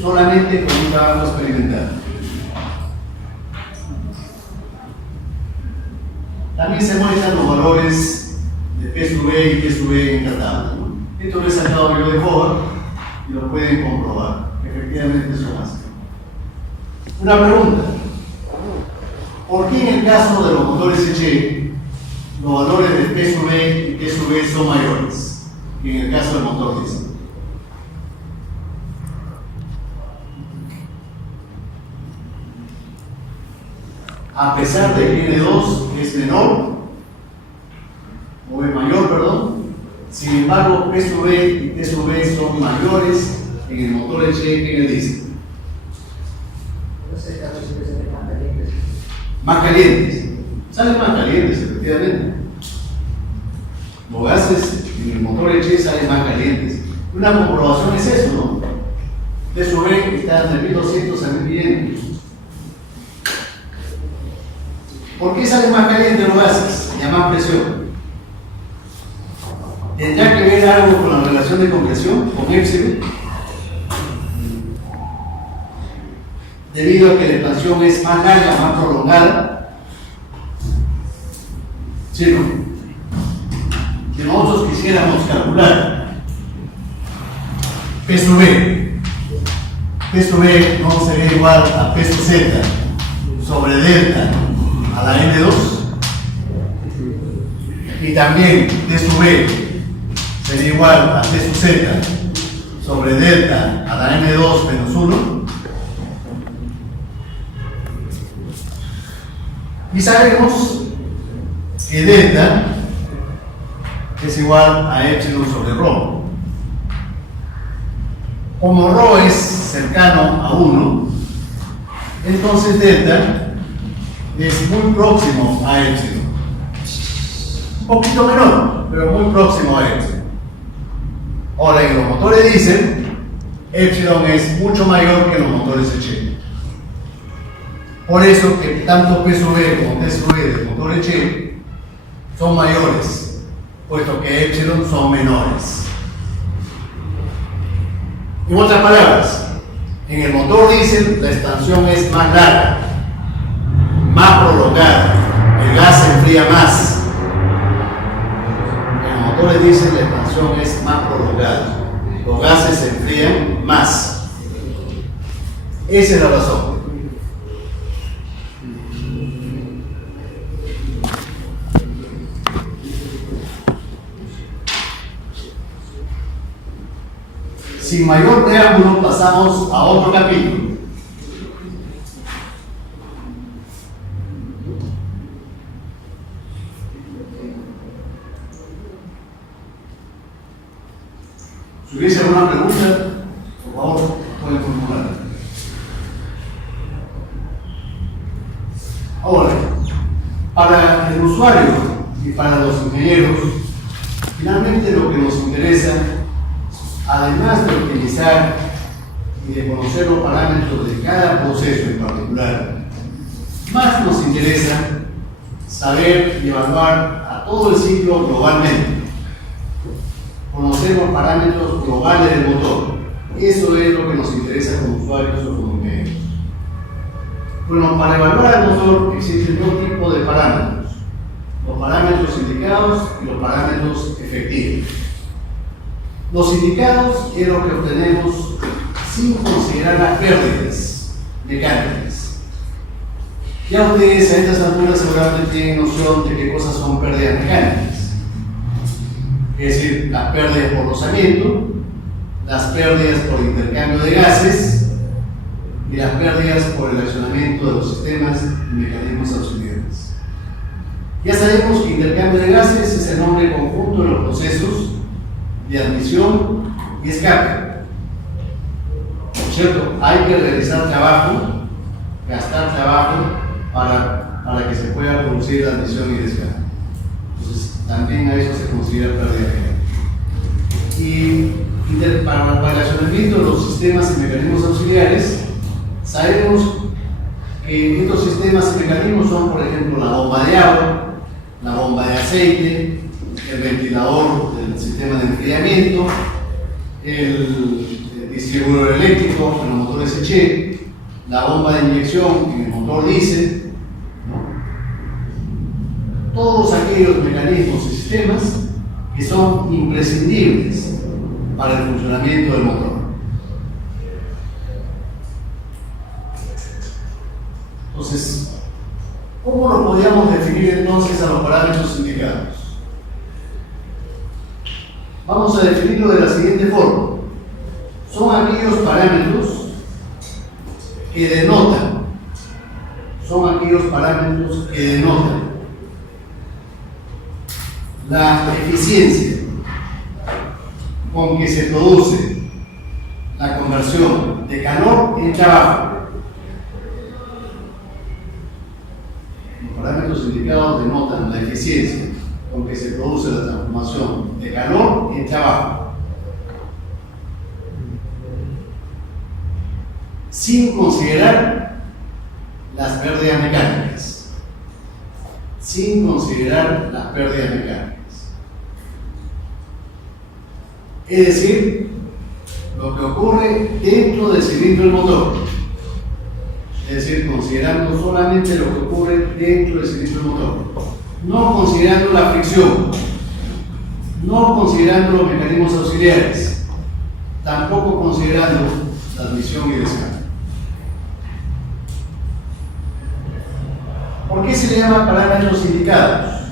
solamente con un trabajo experimental. También se muestran los valores de P sub E y P sub E en esta tabla, ¿no? Esto lo he sacado yo de Howard y lo pueden comprobar. Efectivamente son así. Una pregunta. ¿Por qué en el caso de los motores H los valores de P sub E y P sub E son mayores que en el caso del motor diésel? A pesar de que N2 es menor, o es mayor, perdón, sin embargo P sub E y T sub E son mayores en el motor H que en el diésel. Más calientes. Salen más calientes, efectivamente. Los gases en el motor H salen más calientes. Una comprobación es eso, ¿no? T sub E está de 1200 a 1500. ¿Por qué salen más calientes los gases y a más presión? ¿Tendrá que ver algo con la relación de compresión, con épsilon? Debido a que la expansión es más larga, más prolongada. ¿Sí, no? Si nosotros quisiéramos calcular P sub E, P sub E no sería igual a P sub Z sobre delta a la N2, y también T sub E sería igual a T sub Z sobre delta a la N2 menos 1, y sabemos que delta es igual a epsilon sobre rho. Como rho es cercano a 1, entonces delta es muy próximo a epsilon. Un poquito menor, pero muy próximo a epsilon. Ahora, en los motores diésel, epsilon es mucho mayor que en los motores H. Por eso que tanto P sub E como T sub E del motor H son mayores, puesto que epsilon son menores. En otras palabras, en el motor diésel la expansión es más larga, más prolongada, el gas se enfría más. En los motores diésel la expansión es más prolongada, los gases se enfrían más. Esa es la razón. Sin mayor preámbulo pasamos a otro capítulo. Si hubiese alguna pregunta, por favor, pueden formular. Ahora, para el usuario y para los ingenieros, finalmente lo que nos interesa, además de optimizar y de conocer los parámetros de cada proceso en particular, más nos interesa saber y evaluar a todo el ciclo globalmente. Conocer los parámetros globales del motor. Eso es lo que nos interesa como usuarios o como ingenieros. Bueno, para evaluar el motor existen dos tipos de parámetros. los parámetros indicados y los parámetros efectivos. Los indicados es lo que obtenemos sin considerar las pérdidas mecánicas. Ya ustedes a estas alturas seguramente tienen noción de qué cosas son pérdidas mecánicas. Es decir, las pérdidas por rozamiento, las pérdidas por intercambio de gases y las pérdidas por el accionamiento de los sistemas y mecanismos auxiliares. Ya sabemos que intercambio de gases es el nombre conjunto de los procesos de admisión y escape. ¿No es cierto? Hay que realizar trabajo, gastar trabajo para que se pueda producir la admisión y el escape. Entonces, también a eso se considera pérdida mecánica. Y para el accionamiento de los sistemas y mecanismos auxiliares, sabemos que estos sistemas y mecanismos son, por ejemplo, la bomba de agua, la bomba de aceite, el ventilador del sistema de enfriamiento, el distribuidor eléctrico en los motores Eche, la bomba de inyección en el motor diésel, ¿no? Todos aquellos mecanismos y sistemas que son imprescindibles para el funcionamiento del motor. Entonces, ¿cómo lo podríamos definir entonces a los parámetros indicados? Vamos a definirlo de la siguiente forma. Son aquellos parámetros que denotan, la eficiencia con que se produce la conversión de calor en trabajo. Los parámetros indicados denotan la eficiencia con que se produce la transformación de calor en trabajo, sin considerar las pérdidas mecánicas. Es decir, lo que ocurre dentro del cilindro del motor. Es decir, considerando solamente lo que ocurre dentro del cilindro del motor. No considerando la fricción, no considerando los mecanismos auxiliares, tampoco considerando la admisión y el escape. ¿Por qué se le llama parámetros indicados?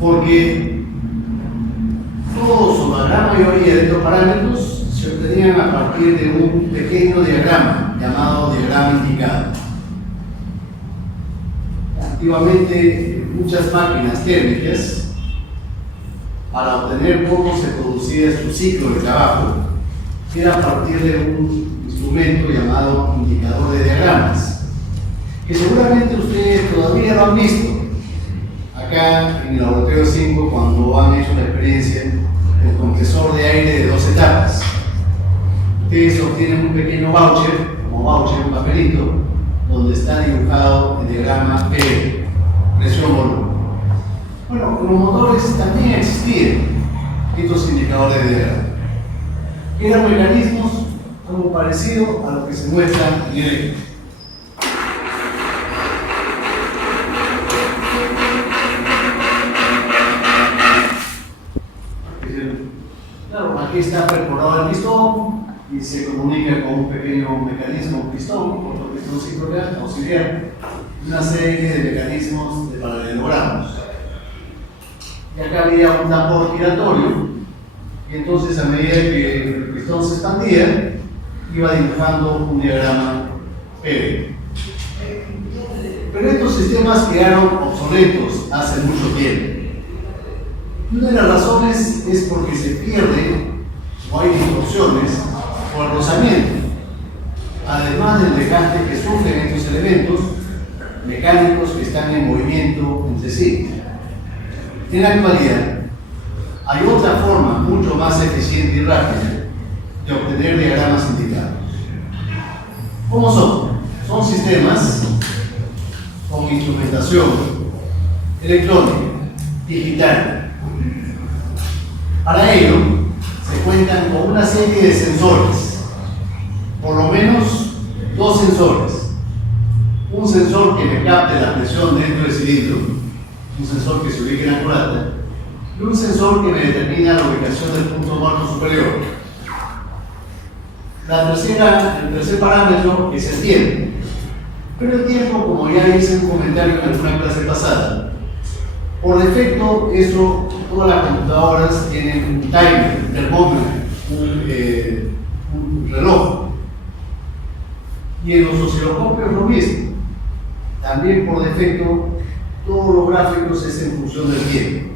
Porque todos o la gran mayoría de estos parámetros se obtenían a partir de un pequeño diagrama llamado diagrama indicado. Antiguamente, muchas máquinas térmicas, para obtener cómo se producía su ciclo de trabajo, era a partir de un instrumento llamado indicador de diagramas, que seguramente ustedes todavía lo han visto acá en el laboratorio 5 cuando han hecho la experiencia del compresor de aire de 2 etapas. Ustedes obtienen un pequeño voucher, un papelito, donde está dibujado el diagrama P, presión-volumen. Bueno, con los motores también existían estos indicadores de diagrama. Eran mecanismos algo parecido a lo que se muestra en el. Claro, aquí está perforado el pistón y se comunica con un pequeño mecanismo, un pistón, otro pistón auxiliar, una serie de mecanismos de paralelogramos. Y acá había un tambor giratorio, y entonces a medida que el pistón se expandía, iba dibujando un diagrama P. Pero estos sistemas quedaron obsoletos hace mucho tiempo. Una de las razones es porque se pierde o hay distorsiones por el rozamiento, además del desgaste que sufren estos elementos mecánicos que están en movimiento entre sí. En la actualidad, hay otra forma mucho más eficiente y rápida de obtener diagramas indicados. ¿Cómo son? Son sistemas con instrumentación electrónica, digital. Para ello, se cuentan con una serie de sensores, por lo menos 2 sensores. un sensor que me capte la presión dentro del cilindro, un sensor que se ubique en la culata, y un sensor que me determina la ubicación del punto muerto superior. El tercer parámetro es el tiempo. Pero el tiempo, como ya hice un comentario en alguna clase pasada, por defecto, todas las computadoras tienen un timer, un termómetro, un reloj. Y en los osciloscopios lo mismo. También por defecto, todos los gráficos es en función del tiempo.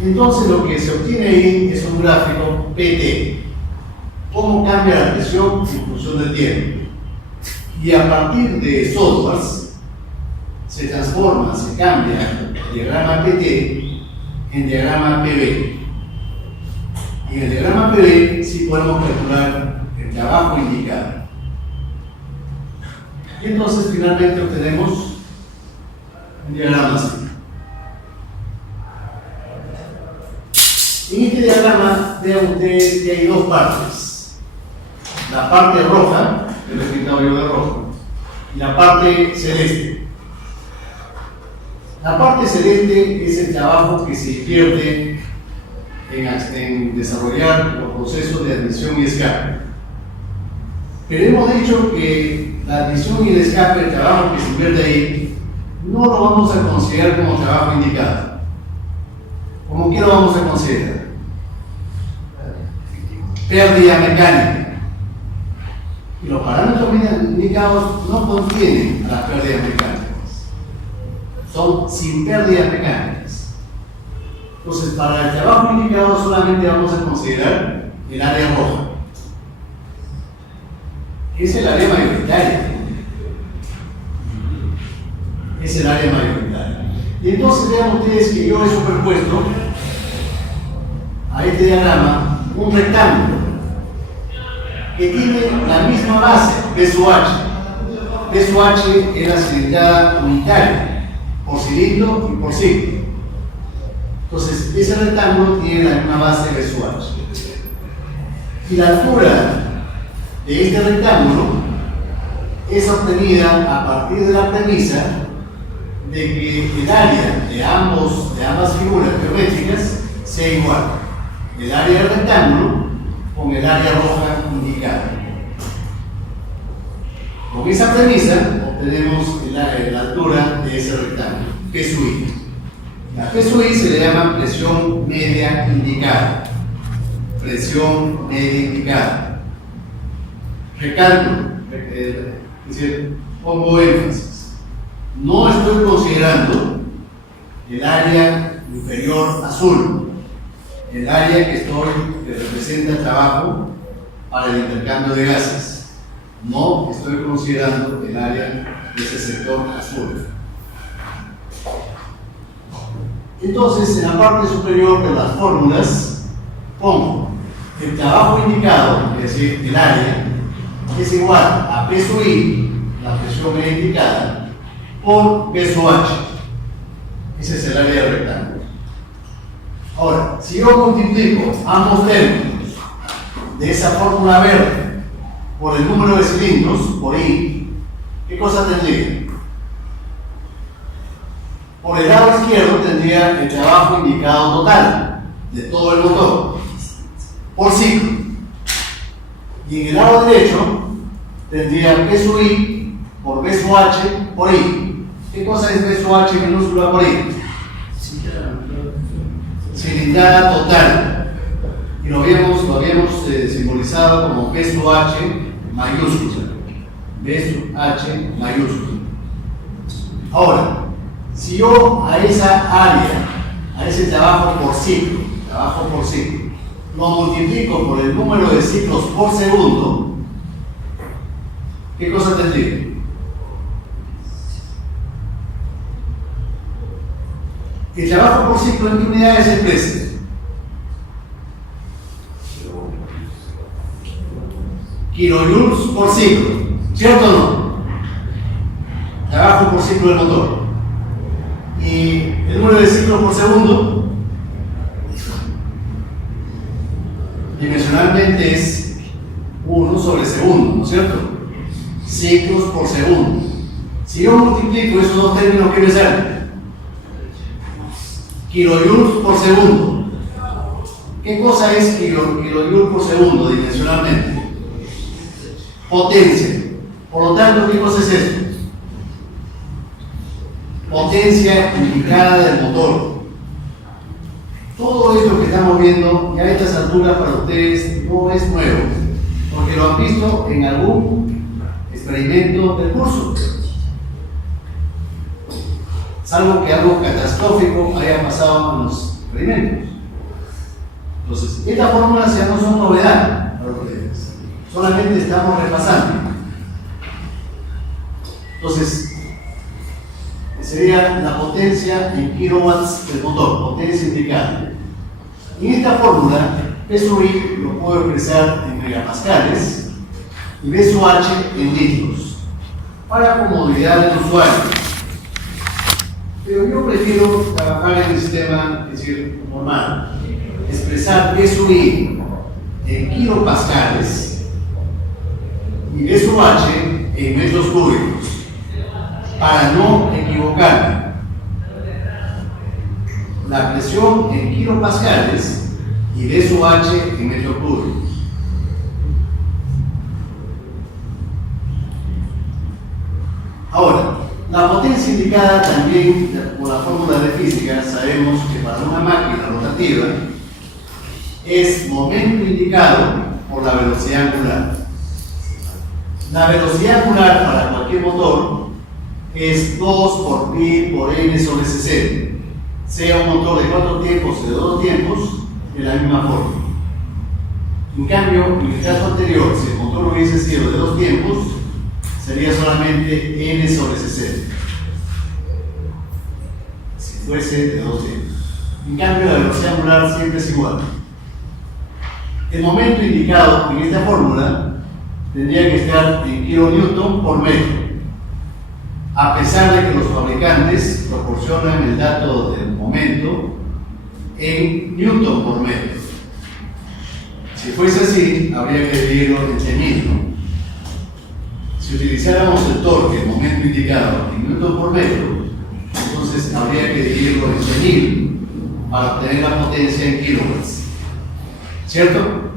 Entonces lo que se obtiene ahí es un gráfico PT. Cómo cambia la presión en función del tiempo. Y a partir de softwares se transforma, se cambia el diagrama PT en diagrama PV. Y en el diagrama PV sí podemos calcular el trabajo indicado. Y entonces finalmente obtenemos un diagrama así. En este diagrama vean ustedes que hay dos partes. La parte roja, que lo he pintado yo de rojo, y la parte celeste. La parte celeste es el trabajo que se invierte en desarrollar los procesos de admisión y escape. Pero hemos dicho que la admisión y el escape, el trabajo que se invierte ahí, no lo vamos a considerar como trabajo indicado. ¿Cómo que lo vamos a considerar? Pérdida mecánica. Y los parámetros indicados no contienen a las pérdidas mecánicas. Son sin pérdidas mecánicas. Entonces, para el trabajo indicado solamente vamos a considerar el área roja. Es el área mayoritaria. Es el área mayoritaria. Y entonces vean ustedes que yo he superpuesto a este diagrama un rectángulo que tiene la misma base, P sub H. P sub H es la cilindrada unitaria, por cilindro y por ciclo. Entonces, ese rectángulo tiene la misma base, P sub H. Y la altura de este rectángulo es obtenida a partir de la premisa de que el área de ambas figuras geométricas sea igual. El área del rectángulo con el área roja indicada. Con esa premisa obtenemos la altura de ese rectángulo, P sub I. La P sub I se le llama presión media indicada. Presión media indicada. Recálculo, es decir, pongo énfasis. No estoy considerando el área inferior azul, el área que representa el trabajo para el intercambio de gases. No estoy considerando el área de ese sector azul. Entonces, en la parte superior de las fórmulas, pongo el trabajo indicado, es decir, el área, es igual a P sub I, la presión media indicada, por P sub H. Ese es el área del rectángulo. Ahora, si yo multiplico ambos términos de esa fórmula verde por el número de cilindros, por I, ¿qué cosa tendría? Por el lado izquierdo tendría el trabajo indicado total de todo el motor por ciclo. Y en el lado derecho tendría P sub I por B sub H por I. ¿Qué cosa es B sub H minúscula por I? Cilindrada total. Y lo habíamos simbolizado como B sub H mayúscula. B sub H mayúscula. Ahora, si yo a esa área, a ese trabajo por ciclo, lo multiplico por el número de ciclos por segundo, ¿qué cosa tendría? El trabajo por ciclo en qué unidades se expresa. Kilojoules por ciclo, ¿cierto o no? Trabajo por ciclo del motor. Y el número de ciclos por segundo, dimensionalmente es 1 sobre segundo, ¿no es cierto? ciclos por segundo. Si yo multiplico esos dos términos, ¿qué me sale? Kilojoules por segundo. ¿Qué cosa es kilojoules por segundo dimensionalmente? Potencia. Por lo tanto, ¿qué cosa es esto? Potencia indicada del motor. Todo esto que estamos viendo ya a estas alturas para ustedes no es nuevo, porque lo han visto en algún experimento del curso. Salvo que algo catastrófico haya pasado en los experimentos. Entonces, estas fórmulas ya no son novedad para ustedes, solamente estamos repasando. Entonces, sería la potencia en kilowatts del motor, potencia indicada. En esta fórmula, P sub I lo puedo expresar en megapascales y B sub H en litros, para comodidad del usuario. Pero yo prefiero trabajar en el sistema, es decir, normal, expresar P sub I en kilopascales y B sub H en metros cúbicos, para no equivocarme. La presión en kilopascales y B sub H en metros cúbicos. Ahora, la potencia indicada también por la fórmula de física, sabemos que para una máquina rotativa es momento indicado por la velocidad angular. La velocidad angular para cualquier motor es 2 por pi por n sobre cc, sea un motor de 4 tiempos o de 2 tiempos, de la misma forma. En cambio, en el caso anterior, si el motor hubiese sido de 2 tiempos, sería solamente n sobre cc, si fuese de 2 tiempos. En cambio, la velocidad angular siempre es igual. El momento indicado en esta fórmula tendría que estar en kilonewton por metro, a pesar de que los fabricantes proporcionan el dato del momento en newton por metro. Si fuese así, habría que dividirlo entre 1000, ¿no? Si utilizáramos el torque, el momento indicado, en newton por metro, entonces habría que dividirlo entre 1000 para obtener la potencia en kilowatts. ¿Cierto?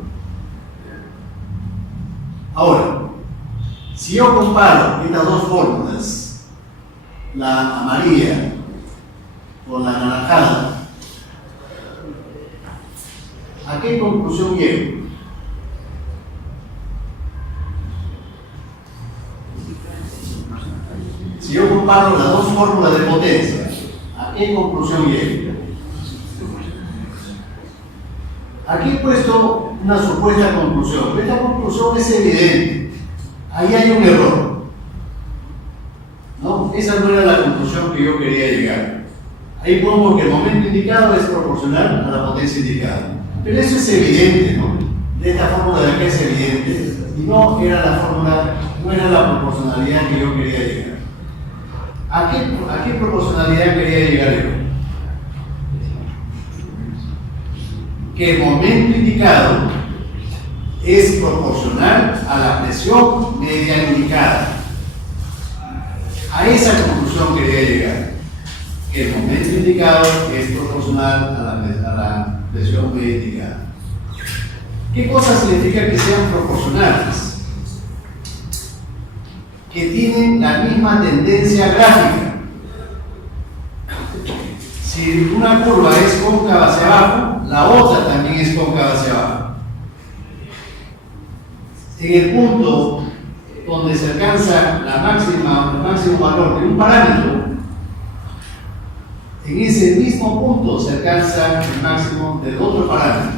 Ahora, si yo comparo estas dos fórmulas, la amarilla con la anaranjada, ¿a qué conclusión llego? Si yo comparo las dos fórmulas de potencia, ¿a qué conclusión llego? Aquí he puesto una supuesta conclusión, pero esta conclusión es evidente. Ahí hay un error, ¿no? Esa no era la conclusión que yo quería llegar. Ahí pongo que el momento indicado es proporcional a la potencia indicada. Pero eso es evidente, ¿no? De esta fórmula de acá es evidente. Y no era la fórmula, no era la proporcionalidad que yo quería llegar. ¿A qué proporcionalidad quería llegar yo? Que el momento indicado es proporcional a la presión media indicada. A esa conclusión quería llegar, que el momento indicado es proporcional a la presión media indicada. ¿Qué cosa significa que sean proporcionales? Que tienen la misma tendencia gráfica. Si una curva es cóncava hacia abajo, la otra también es cóncava hacia abajo. En el punto donde se alcanza el máximo valor de un parámetro, en ese mismo punto se alcanza el máximo del otro parámetro.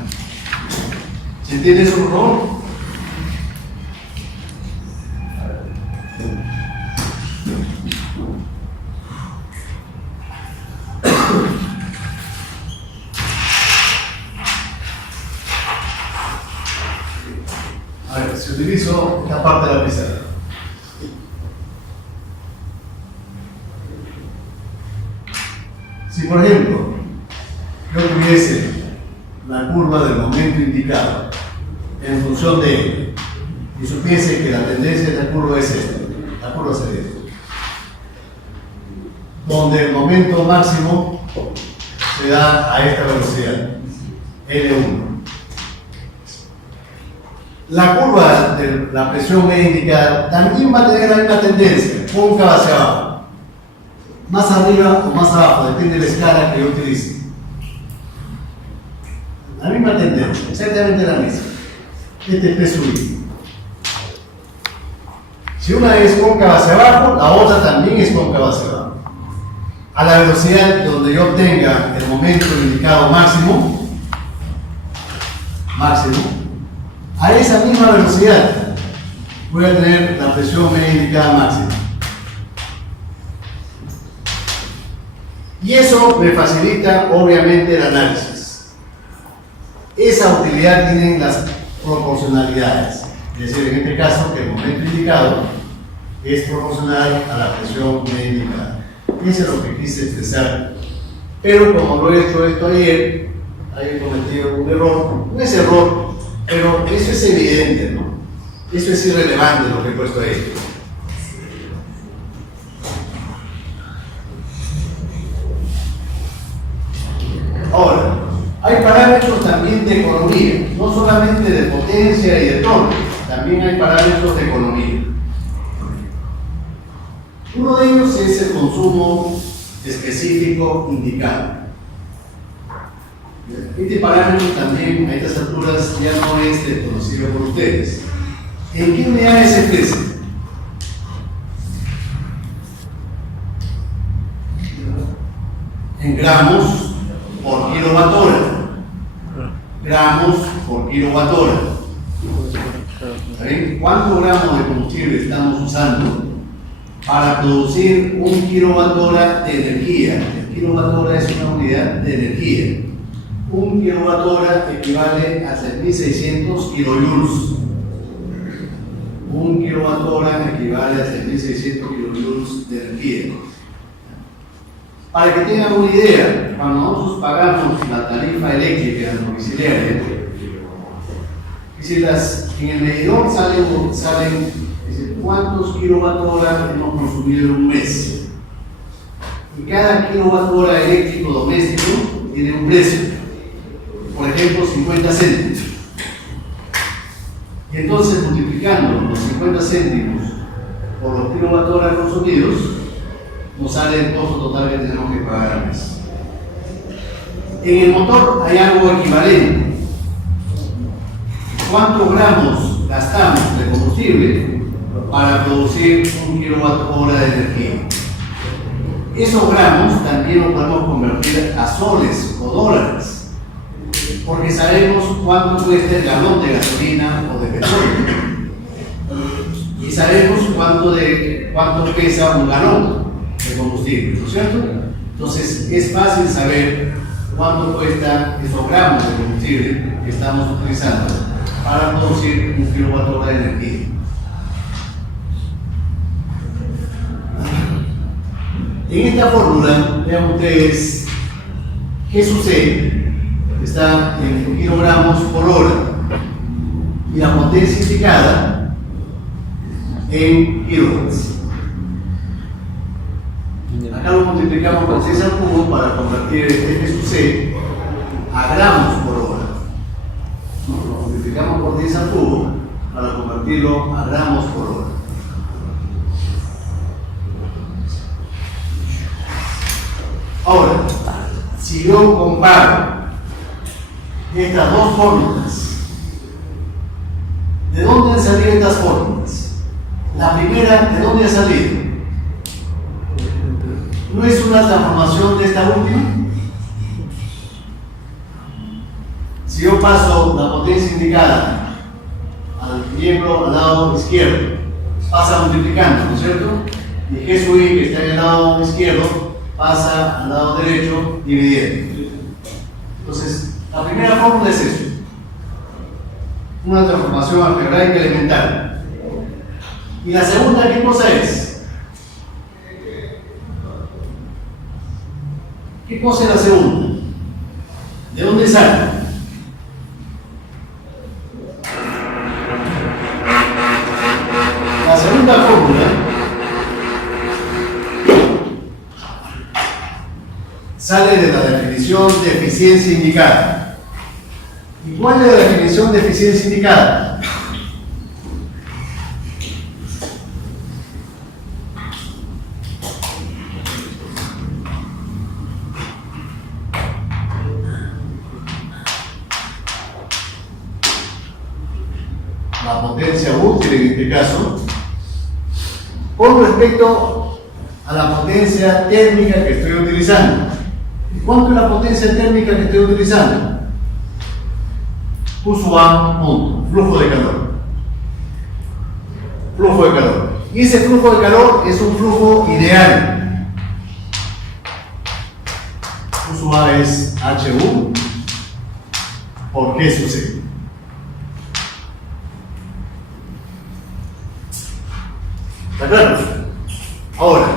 ¿Se entiende eso, por favor? A ver, si utilizo esta parte de la pizarra. Si, por ejemplo, yo tuviese la curva del momento indicado en función de ella y supiese que la tendencia de esta curva es esta, La curva sería esto, donde el momento máximo se da a esta velocidad, L1. La curva de la presión media indicada también va a tener la misma tendencia, cóncava hacia abajo. Más arriba o más abajo, depende de la escala que yo utilice. La misma tendencia, exactamente la misma. Este es P sub I. Si una es cóncava hacia abajo, la otra también es cóncava hacia abajo. A la velocidad donde yo obtenga el momento indicado máximo, a esa misma velocidad voy a tener la presión media indicada máxima. Y eso me facilita obviamente el análisis. Esa utilidad tienen las proporcionalidades. Es decir, en este caso, que el momento indicado es proporcional a la presión media indicada. Eso es lo que quise expresar. Pero como lo he hecho esto ayer, he cometido un error. No es error, pero eso es evidente, ¿no? Eso es irrelevante lo que he puesto ahí. Ahora, hay parámetros también de economía, no solamente de potencia y de torque, también hay parámetros de economía. Uno de ellos es el consumo específico indicado. Este parámetro también a estas alturas ya no es desconocido por ustedes. ¿En qué unidades se expresa? En gramos por kilowatt-hora. Gramos por kilowatt-hora. ¿Saben cuántos gramos de combustible estamos usando para producir un kilowatt-hora de energía? El kilowatt-hora es una unidad de energía. Un kilowatt-hora equivale a 3.600 kilojoules. Un kilowatt-hora equivale a 3.600 kilojoules de energía. Para que tengan una idea, cuando nosotros pagamos la tarifa eléctrica domiciliaria, en el medidor salen cuántos kilowatt-hora hemos consumido en un mes. Y cada kilowatt-hora eléctrico doméstico tiene un precio. Por ejemplo, 50 céntimos. Y entonces, multiplicando los 50 céntimos por los kilowatt-hora consumidos, nos sale el costo total que tenemos que pagar al mes. En el motor hay algo equivalente. ¿Cuántos gramos gastamos de combustible para producir un kilowatt-hora de energía? Esos gramos también los podemos convertir a soles o dólares, porque sabemos cuánto cuesta el galón de gasolina o de petróleo y sabemos cuánto pesa un galón de combustible, ¿no es cierto? Entonces es fácil saber cuánto cuesta esos gramos de combustible que estamos utilizando para producir un kilowatt-hora de energía. En esta fórmula, vean ustedes, G sub C está en kilogramos por hora y la potencia indicada en kilowatts. Acá lo multiplicamos por 6 al cubo para convertir este G sub C a gramos por hora. Lo multiplicamos por 10 al cubo para convertirlo a gramos por hora. Ahora, si yo comparo estas dos fórmulas, ¿de dónde han salido estas fórmulas? La primera, ¿de dónde ha salido? ¿No es una transformación de esta última? Si yo paso la potencia indicada al miembro al lado izquierdo, pasa multiplicando, ¿no es cierto? Y G sub I, que está en el lado izquierdo, pasa al lado derecho dividiendo. Entonces, la primera fórmula es eso. Una transformación algebraica elemental. Y la segunda, ¿qué cosa es? ¿Qué cosa es la segunda? ¿De dónde sale? La segunda fórmula definición de eficiencia indicada. ¿Y cuál es la definición de eficiencia indicada? La potencia útil en este caso, con respecto a la potencia térmica que estoy utilizando. ¿Y cuánto es la potencia térmica que estoy utilizando? Q(A), punto, flujo de calor. Flujo de calor. Y ese flujo de calor es un flujo ideal. Q(A) es HU por G sub C. ¿Está claro? Ahora,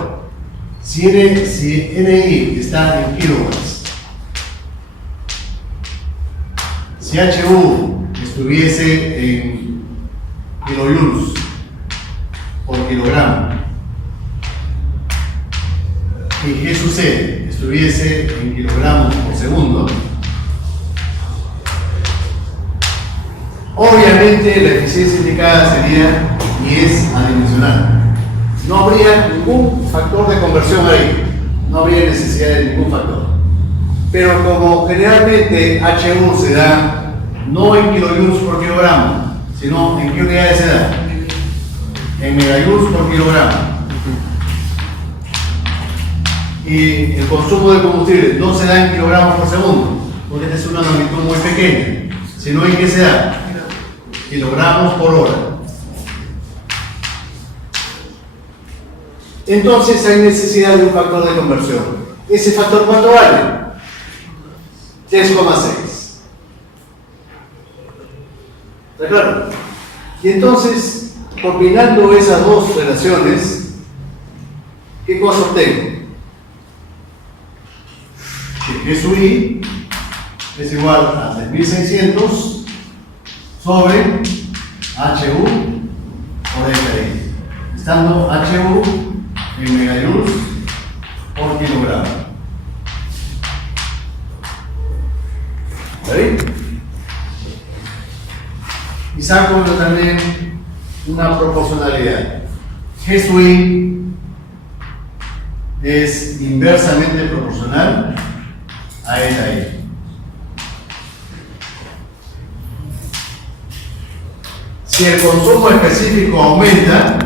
si NI está en kilowatts, si HU estuviese en kilojoules por kilogramo y G sub C estuviese en kilogramos por segundo, obviamente la eficiencia indicada sería y es adimensional. No habría ningún factor de conversión ahí, no habría necesidad de ningún factor. Pero como generalmente HU se da no en kilojoules por kilogramo, sino en qué unidades se da, en megajoules por kilogramo. Y el consumo de combustible no se da en kilogramos por segundo, porque esta es una magnitud muy pequeña, sino en qué se da, kilogramos por hora. Entonces hay necesidad de un factor de conversión. ¿Ese factor cuánto vale? 3,6. ¿Está claro? Y entonces, combinando esas dos relaciones, ¿qué cosa obtengo? Que G sub I es igual a 3600 sobre HU por DKI, estando HU en megajoules por kilogramo. ¿Vale? Y saco yo también una proporcionalidad. G sub I es inversamente proporcional a eta I. Si el consumo específico aumenta,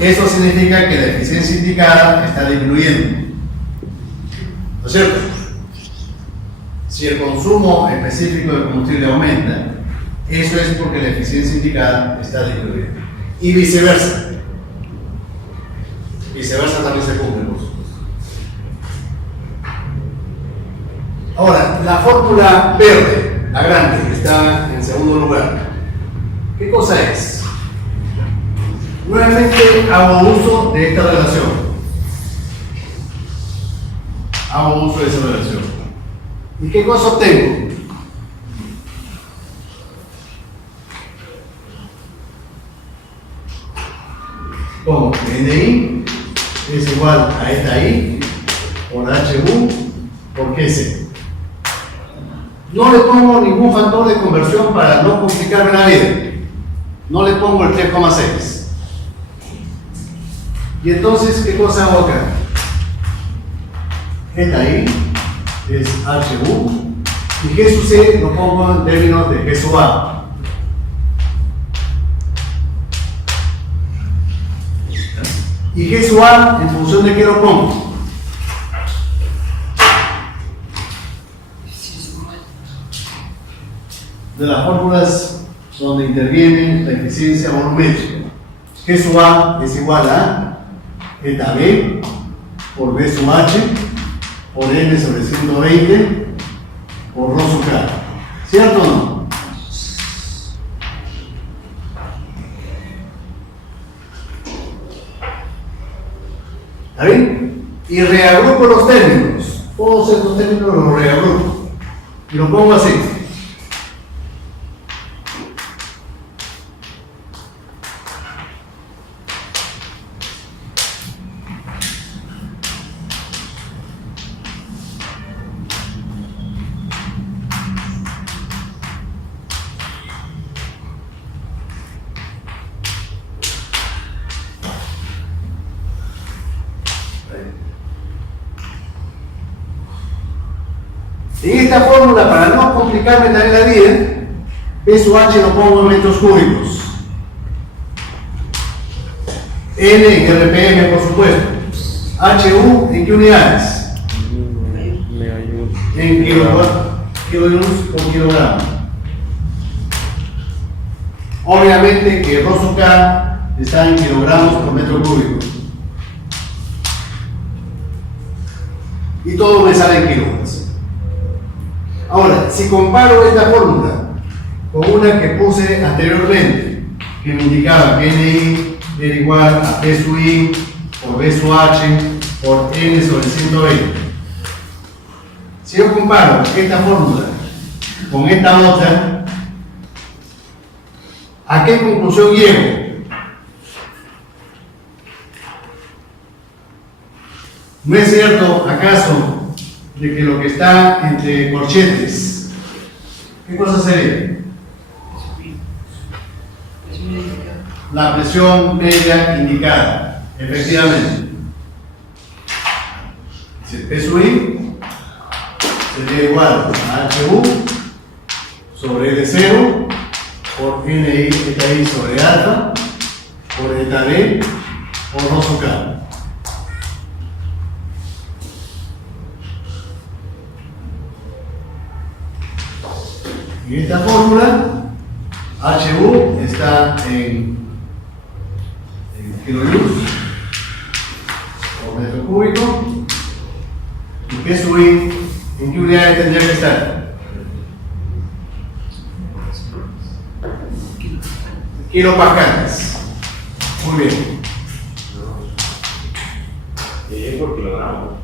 eso significa que la eficiencia indicada está disminuyendo. ¿No es cierto? Si el consumo específico de combustible aumenta, eso es porque la eficiencia indicada está disminuyendo. Y viceversa. Viceversa también se cumple, por supuesto. Ahora, la fórmula verde, la grande, que está en segundo lugar, ¿qué cosa es? Nuevamente hago uso de esta relación. Hago uso de esa relación. ¿Y qué cosa obtengo? Como NI es igual a eta I por HU por GC. No le pongo ningún factor de conversión para no complicarme la vida. No le pongo el 3,6. Y entonces, ¿qué cosa hago acá? Eta I es HU y G sub C lo pongo en términos de G sub A. Y G sub A, en función de qué lo pongo. De las fórmulas donde interviene la eficiencia volumétrica. G sub A es igual a eta B por B sub H por N sobre 120 por Rho sub K. ¿Cierto o no? ¿Está bien? Y reagrupo los términos. Todos estos términos los reagrupo. Y lo pongo así. En esta fórmula, para no complicarme también la vida, P sub H lo pongo en metros cúbicos. N en RPM, por supuesto. HU en qué unidades? En kilojoules por kilogramo. Obviamente que Rho sub K está en kilogramos por metro cúbico. Y todo me sale en kilowatts. Ahora, si comparo esta fórmula con una que puse anteriormente, que me indicaba que NI era igual a P sub I por B sub H por N sobre 120. Si yo comparo esta fórmula con esta otra, ¿a qué conclusión llego? ¿No es cierto, acaso, de que lo que está entre corchetes, qué cosa sería? La presión media indicada, efectivamente. Si P sub I sería igual a HU sobre L0 por NI eta I sobre alfa por eta B por Rho sub K. En esta fórmula, HU está en kilojoules por metro cúbico y P sub I en qué unidades tendría que estar. Kilopascales. Muy bien. Y por kilogramo.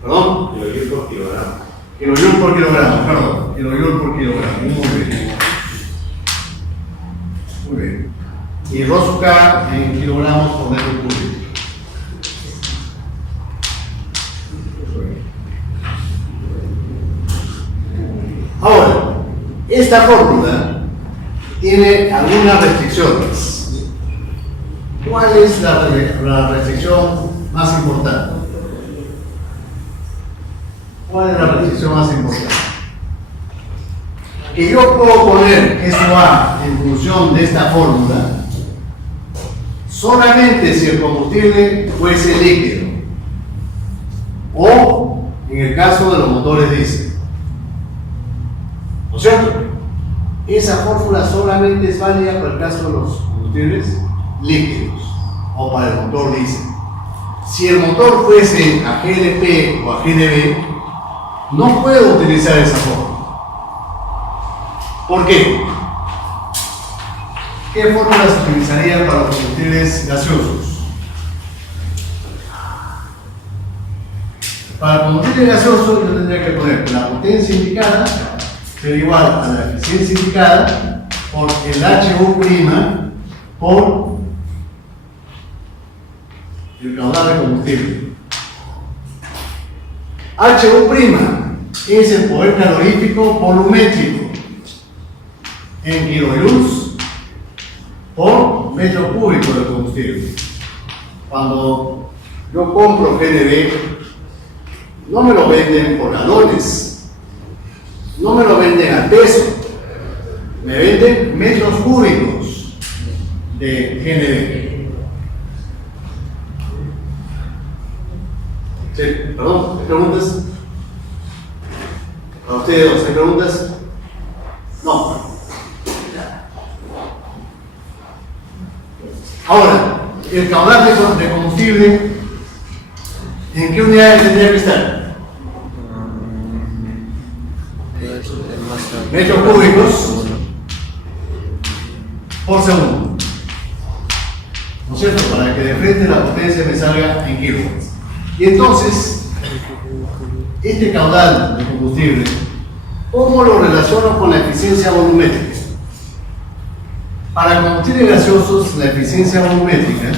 ¿Perdón? Kilojoules por kilogramo. Kilojoules por kilogramo, perdón. Kilojoules por kilogramo. Muy bien. Muy bien. Y Rho sub K en kilogramos por metro cúbico. Ahora, esta fórmula tiene algunas restricciones. ¿Cuál es la restricción más importante? ¿Cuál es la restricción más importante? Que yo puedo poner eso A en función de esta fórmula solamente si el combustible fuese líquido o en el caso de los motores diésel. ¿No es cierto? Esa fórmula solamente es válida para el caso de los combustibles líquidos o para el motor diésel. Si el motor fuese a GLP o a GLB, no puedo utilizar esa fórmula. ¿Por qué? ¿Qué fórmula se utilizaría para los combustibles gaseosos? Para el combustible gaseoso yo tendría que poner que la potencia indicada será igual a la eficiencia indicada por el HU' por el caudal de combustible. HU' es el poder calorífico volumétrico en kilojoules por metro cúbico de combustible. Cuando yo compro GNB, no me lo venden por galones, no me lo venden al peso, me venden metros cúbicos de GNB. Sí, perdón, ¿hay preguntas? ¿A ustedes dos hay preguntas? No. Ahora, el caudal de combustible, ¿en qué unidades tendría que estar? Metros cúbicos por segundo. ¿No es cierto? Para que de frente la potencia me salga en kilowatts. Y entonces, este caudal de combustible, ¿cómo lo relaciono con la eficiencia volumétrica? Para combustibles gaseosos, la eficiencia volumétrica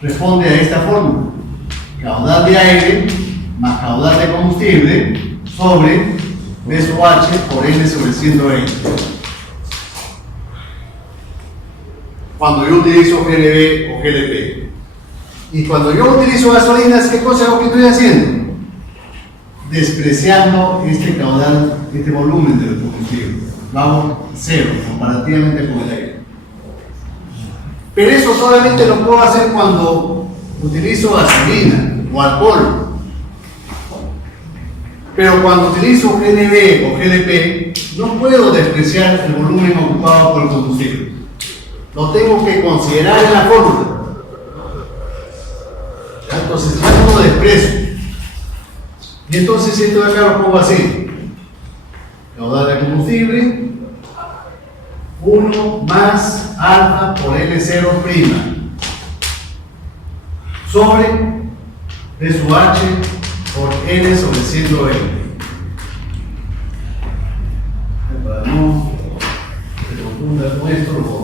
responde a esta fórmula: caudal de aire más caudal de combustible sobre B sub H por N sobre 120. Cuando yo utilizo GLB o GLP. Y cuando yo utilizo gasolinas, ¿qué cosa es lo que estoy haciendo? despreciando este caudal, este volumen del combustible. Vamos cero comparativamente con el aire. Pero eso solamente lo puedo hacer cuando utilizo gasolina o alcohol. Pero cuando utilizo GNV o GLP, no puedo despreciar el volumen ocupado por el combustible. Lo tengo que considerar en la fórmula. Entonces, yo no desprecio. Y entonces esto de acá lo pongo así. Caudal de combustible, 1 más alfa por L0 prima sobre P sub H por N sobre 120. Para no se confunda con esto, lo